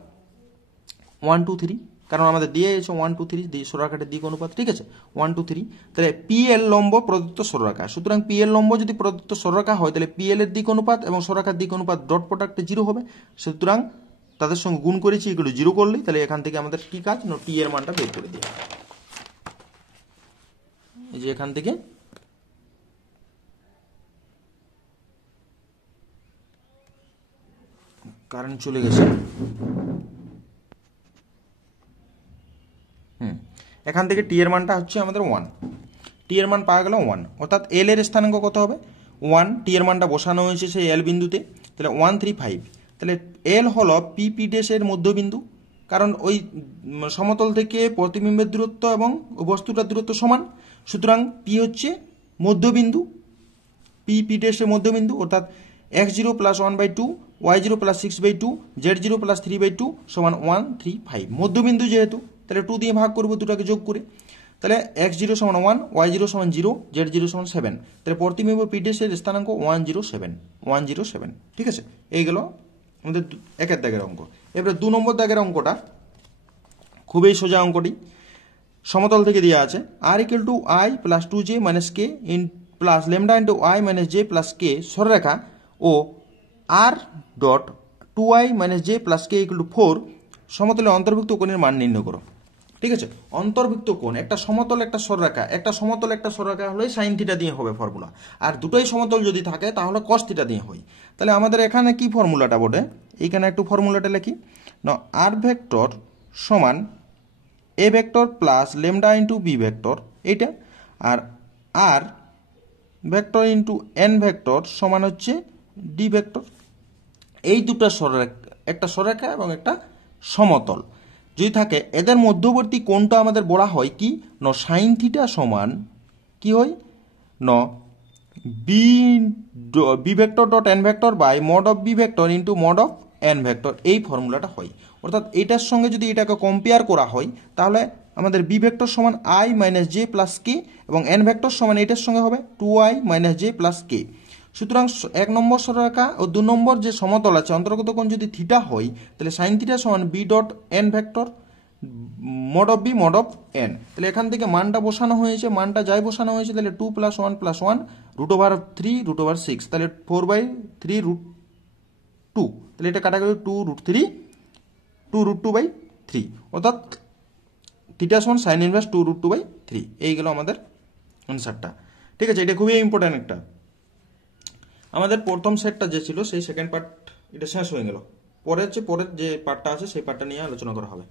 1 2 3, কারণ আমাদের দিয়ে আছে 1 2 3 সরলরেখাটির দিক অনুপাত। ঠিক আছে, 1 2 3, তাহলে PL লম্ব প্রদত্ত সরলরেখা, সুতরাং PL লম্ব যদি প্রদত্ত সরলরেখা হয় তাহলে PL এর দিক অনুপাত এবং সরলরেখার দিক অনুপাত ডট প্রোডাক্টে 0 হবে, সুতরাং তাদের সঙ্গে গুণ করেছি, এগুলো 0 করলেই তাহলে এখান থেকে আমাদের কি কাজ না t এর মানটা বের করে দিই। এই যে এখান থেকে কারেন্ট চলে গেছে, এখান থেকে t এর মানটা হচ্ছে আমাদের 1, t টি এর মান পাওয়া গেল 1, অর্থাৎ এল এর স্থানাঙ্ক কত হবে 1, টি এর মানটা বসানো হয়েছে সেই এল বিন্দুতে, তাহলে 135। তাহলে এল হলো পি পি ড্যাশের মধ্যবিন্দু, কারণ ওই সমতল থেকে প্রতিবিম্বের দূরত্ব এবং বস্তুটার দূরত্ব সমান, সুতরাং পি হচ্ছে মধ্যবিন্দু, পি পি ড্যাশের মধ্যবিন্দু, অর্থাৎ x0 plus 1/2, y0 plus 6/2, z0 plus 3/2 সমান 135। মধ্যবিন্দু যেহেতু, তাহলে 2 দিয়ে ভাগ করবো দুটাকে যোগ করে, তাহলে x0 সমান 1, y0 সমান 0, z0 সমান 7, তাহলে প্রতিবিম্ব পি ড্যাশের স্থানাঙ্ক 107। ঠিক আছে, এই গেল আমাদের একের দাগের অঙ্ক। এবারে 2 নম্বর দাগের অঙ্কটা খুবই সোজা অঙ্কটি, সমতল থেকে দেওয়া আছে r equal to i plus 2j minus k ইন plus lambda into i minus j plus k সরলরেখা ও r dot 2i minus j plus k equal to 4 সমতলে অন্তর্ভুক্ত কোণের মান নির্ণয় করো। ঠিক আছে, অন্তর্ভুক্ত কোণ একটা সমতল একটা সরলরেখা, একটা সমতল একটা সরলরেখা হলে সাইন থিটা দিয়ে হবে ফর্মুলা, আর দুটোই সমতল যদি থাকে তাহলে কস থিটা দিয়ে হয়। তাহলে আমাদের এখানে কি ফর্মুলাটা বটে, এইখানে একটু ফর্মুলাটা লিখি না, আর ভেক্টর সমান a vector plus lambda into b vector এইটা, আর r vector into n vector সমান হচ্ছে ডি ভেক্টর। এই দুটো সরলরেখা, একটা সরলরেখা এবং একটা সমতল যদি থাকে, এদের মধ্যবর্তী কোণটা আমাদের বলা হয় কি ন সাইন থিটা সমান কি হয় ন b b vector dot n vector by mod of B vector into mod of n vector, এই ফর্মুলাটা হয়। অর্থাৎ এটার সঙ্গে যদি এটাকে কম্পেয়ার করা হয় তাহলে আমাদের বি ভেক্টর সমান I minus J plus k এবং এন ভেক্টর সমান এটার সঙ্গে হবে 2i মাইনাস জে প্লাস কে। সুতরাং 1 নম্বর সরলরেখা ও 2 নম্বর যে সমতল আছে অন্তর্গত কোণ যদি থিটা হয়, তাহলে সাইন থিটা সমান b dot n vector mod of b mod of n. তাহলে এখান থেকে মানটা বসানো হয়েছে, মানটা যাই বসানো হয়েছে, তাহলে 2 plus 1 plus 1 root over 3 root over 6, তাহলে 4/3 রুট 2, তাহলে এটা কাটা গেল 2 রুট 3 2 রুট 2/3, অর্থাৎ থিটা সমান সাইন ইনভার্স 2 রুট 2/3। এই গেল আমাদের অ্যান্সারটা। ঠিক আছে, এটা খুবই ইম্পর্টেন্ট একটা। আমাদের প্রথম সেটটা যে ছিল সেই সেকেন্ড পার্ট এটা শেষ হয়ে গেল, পরের যে পার্টটা আছে সেই পার্টটা নিয়ে আলোচনা করা হবে।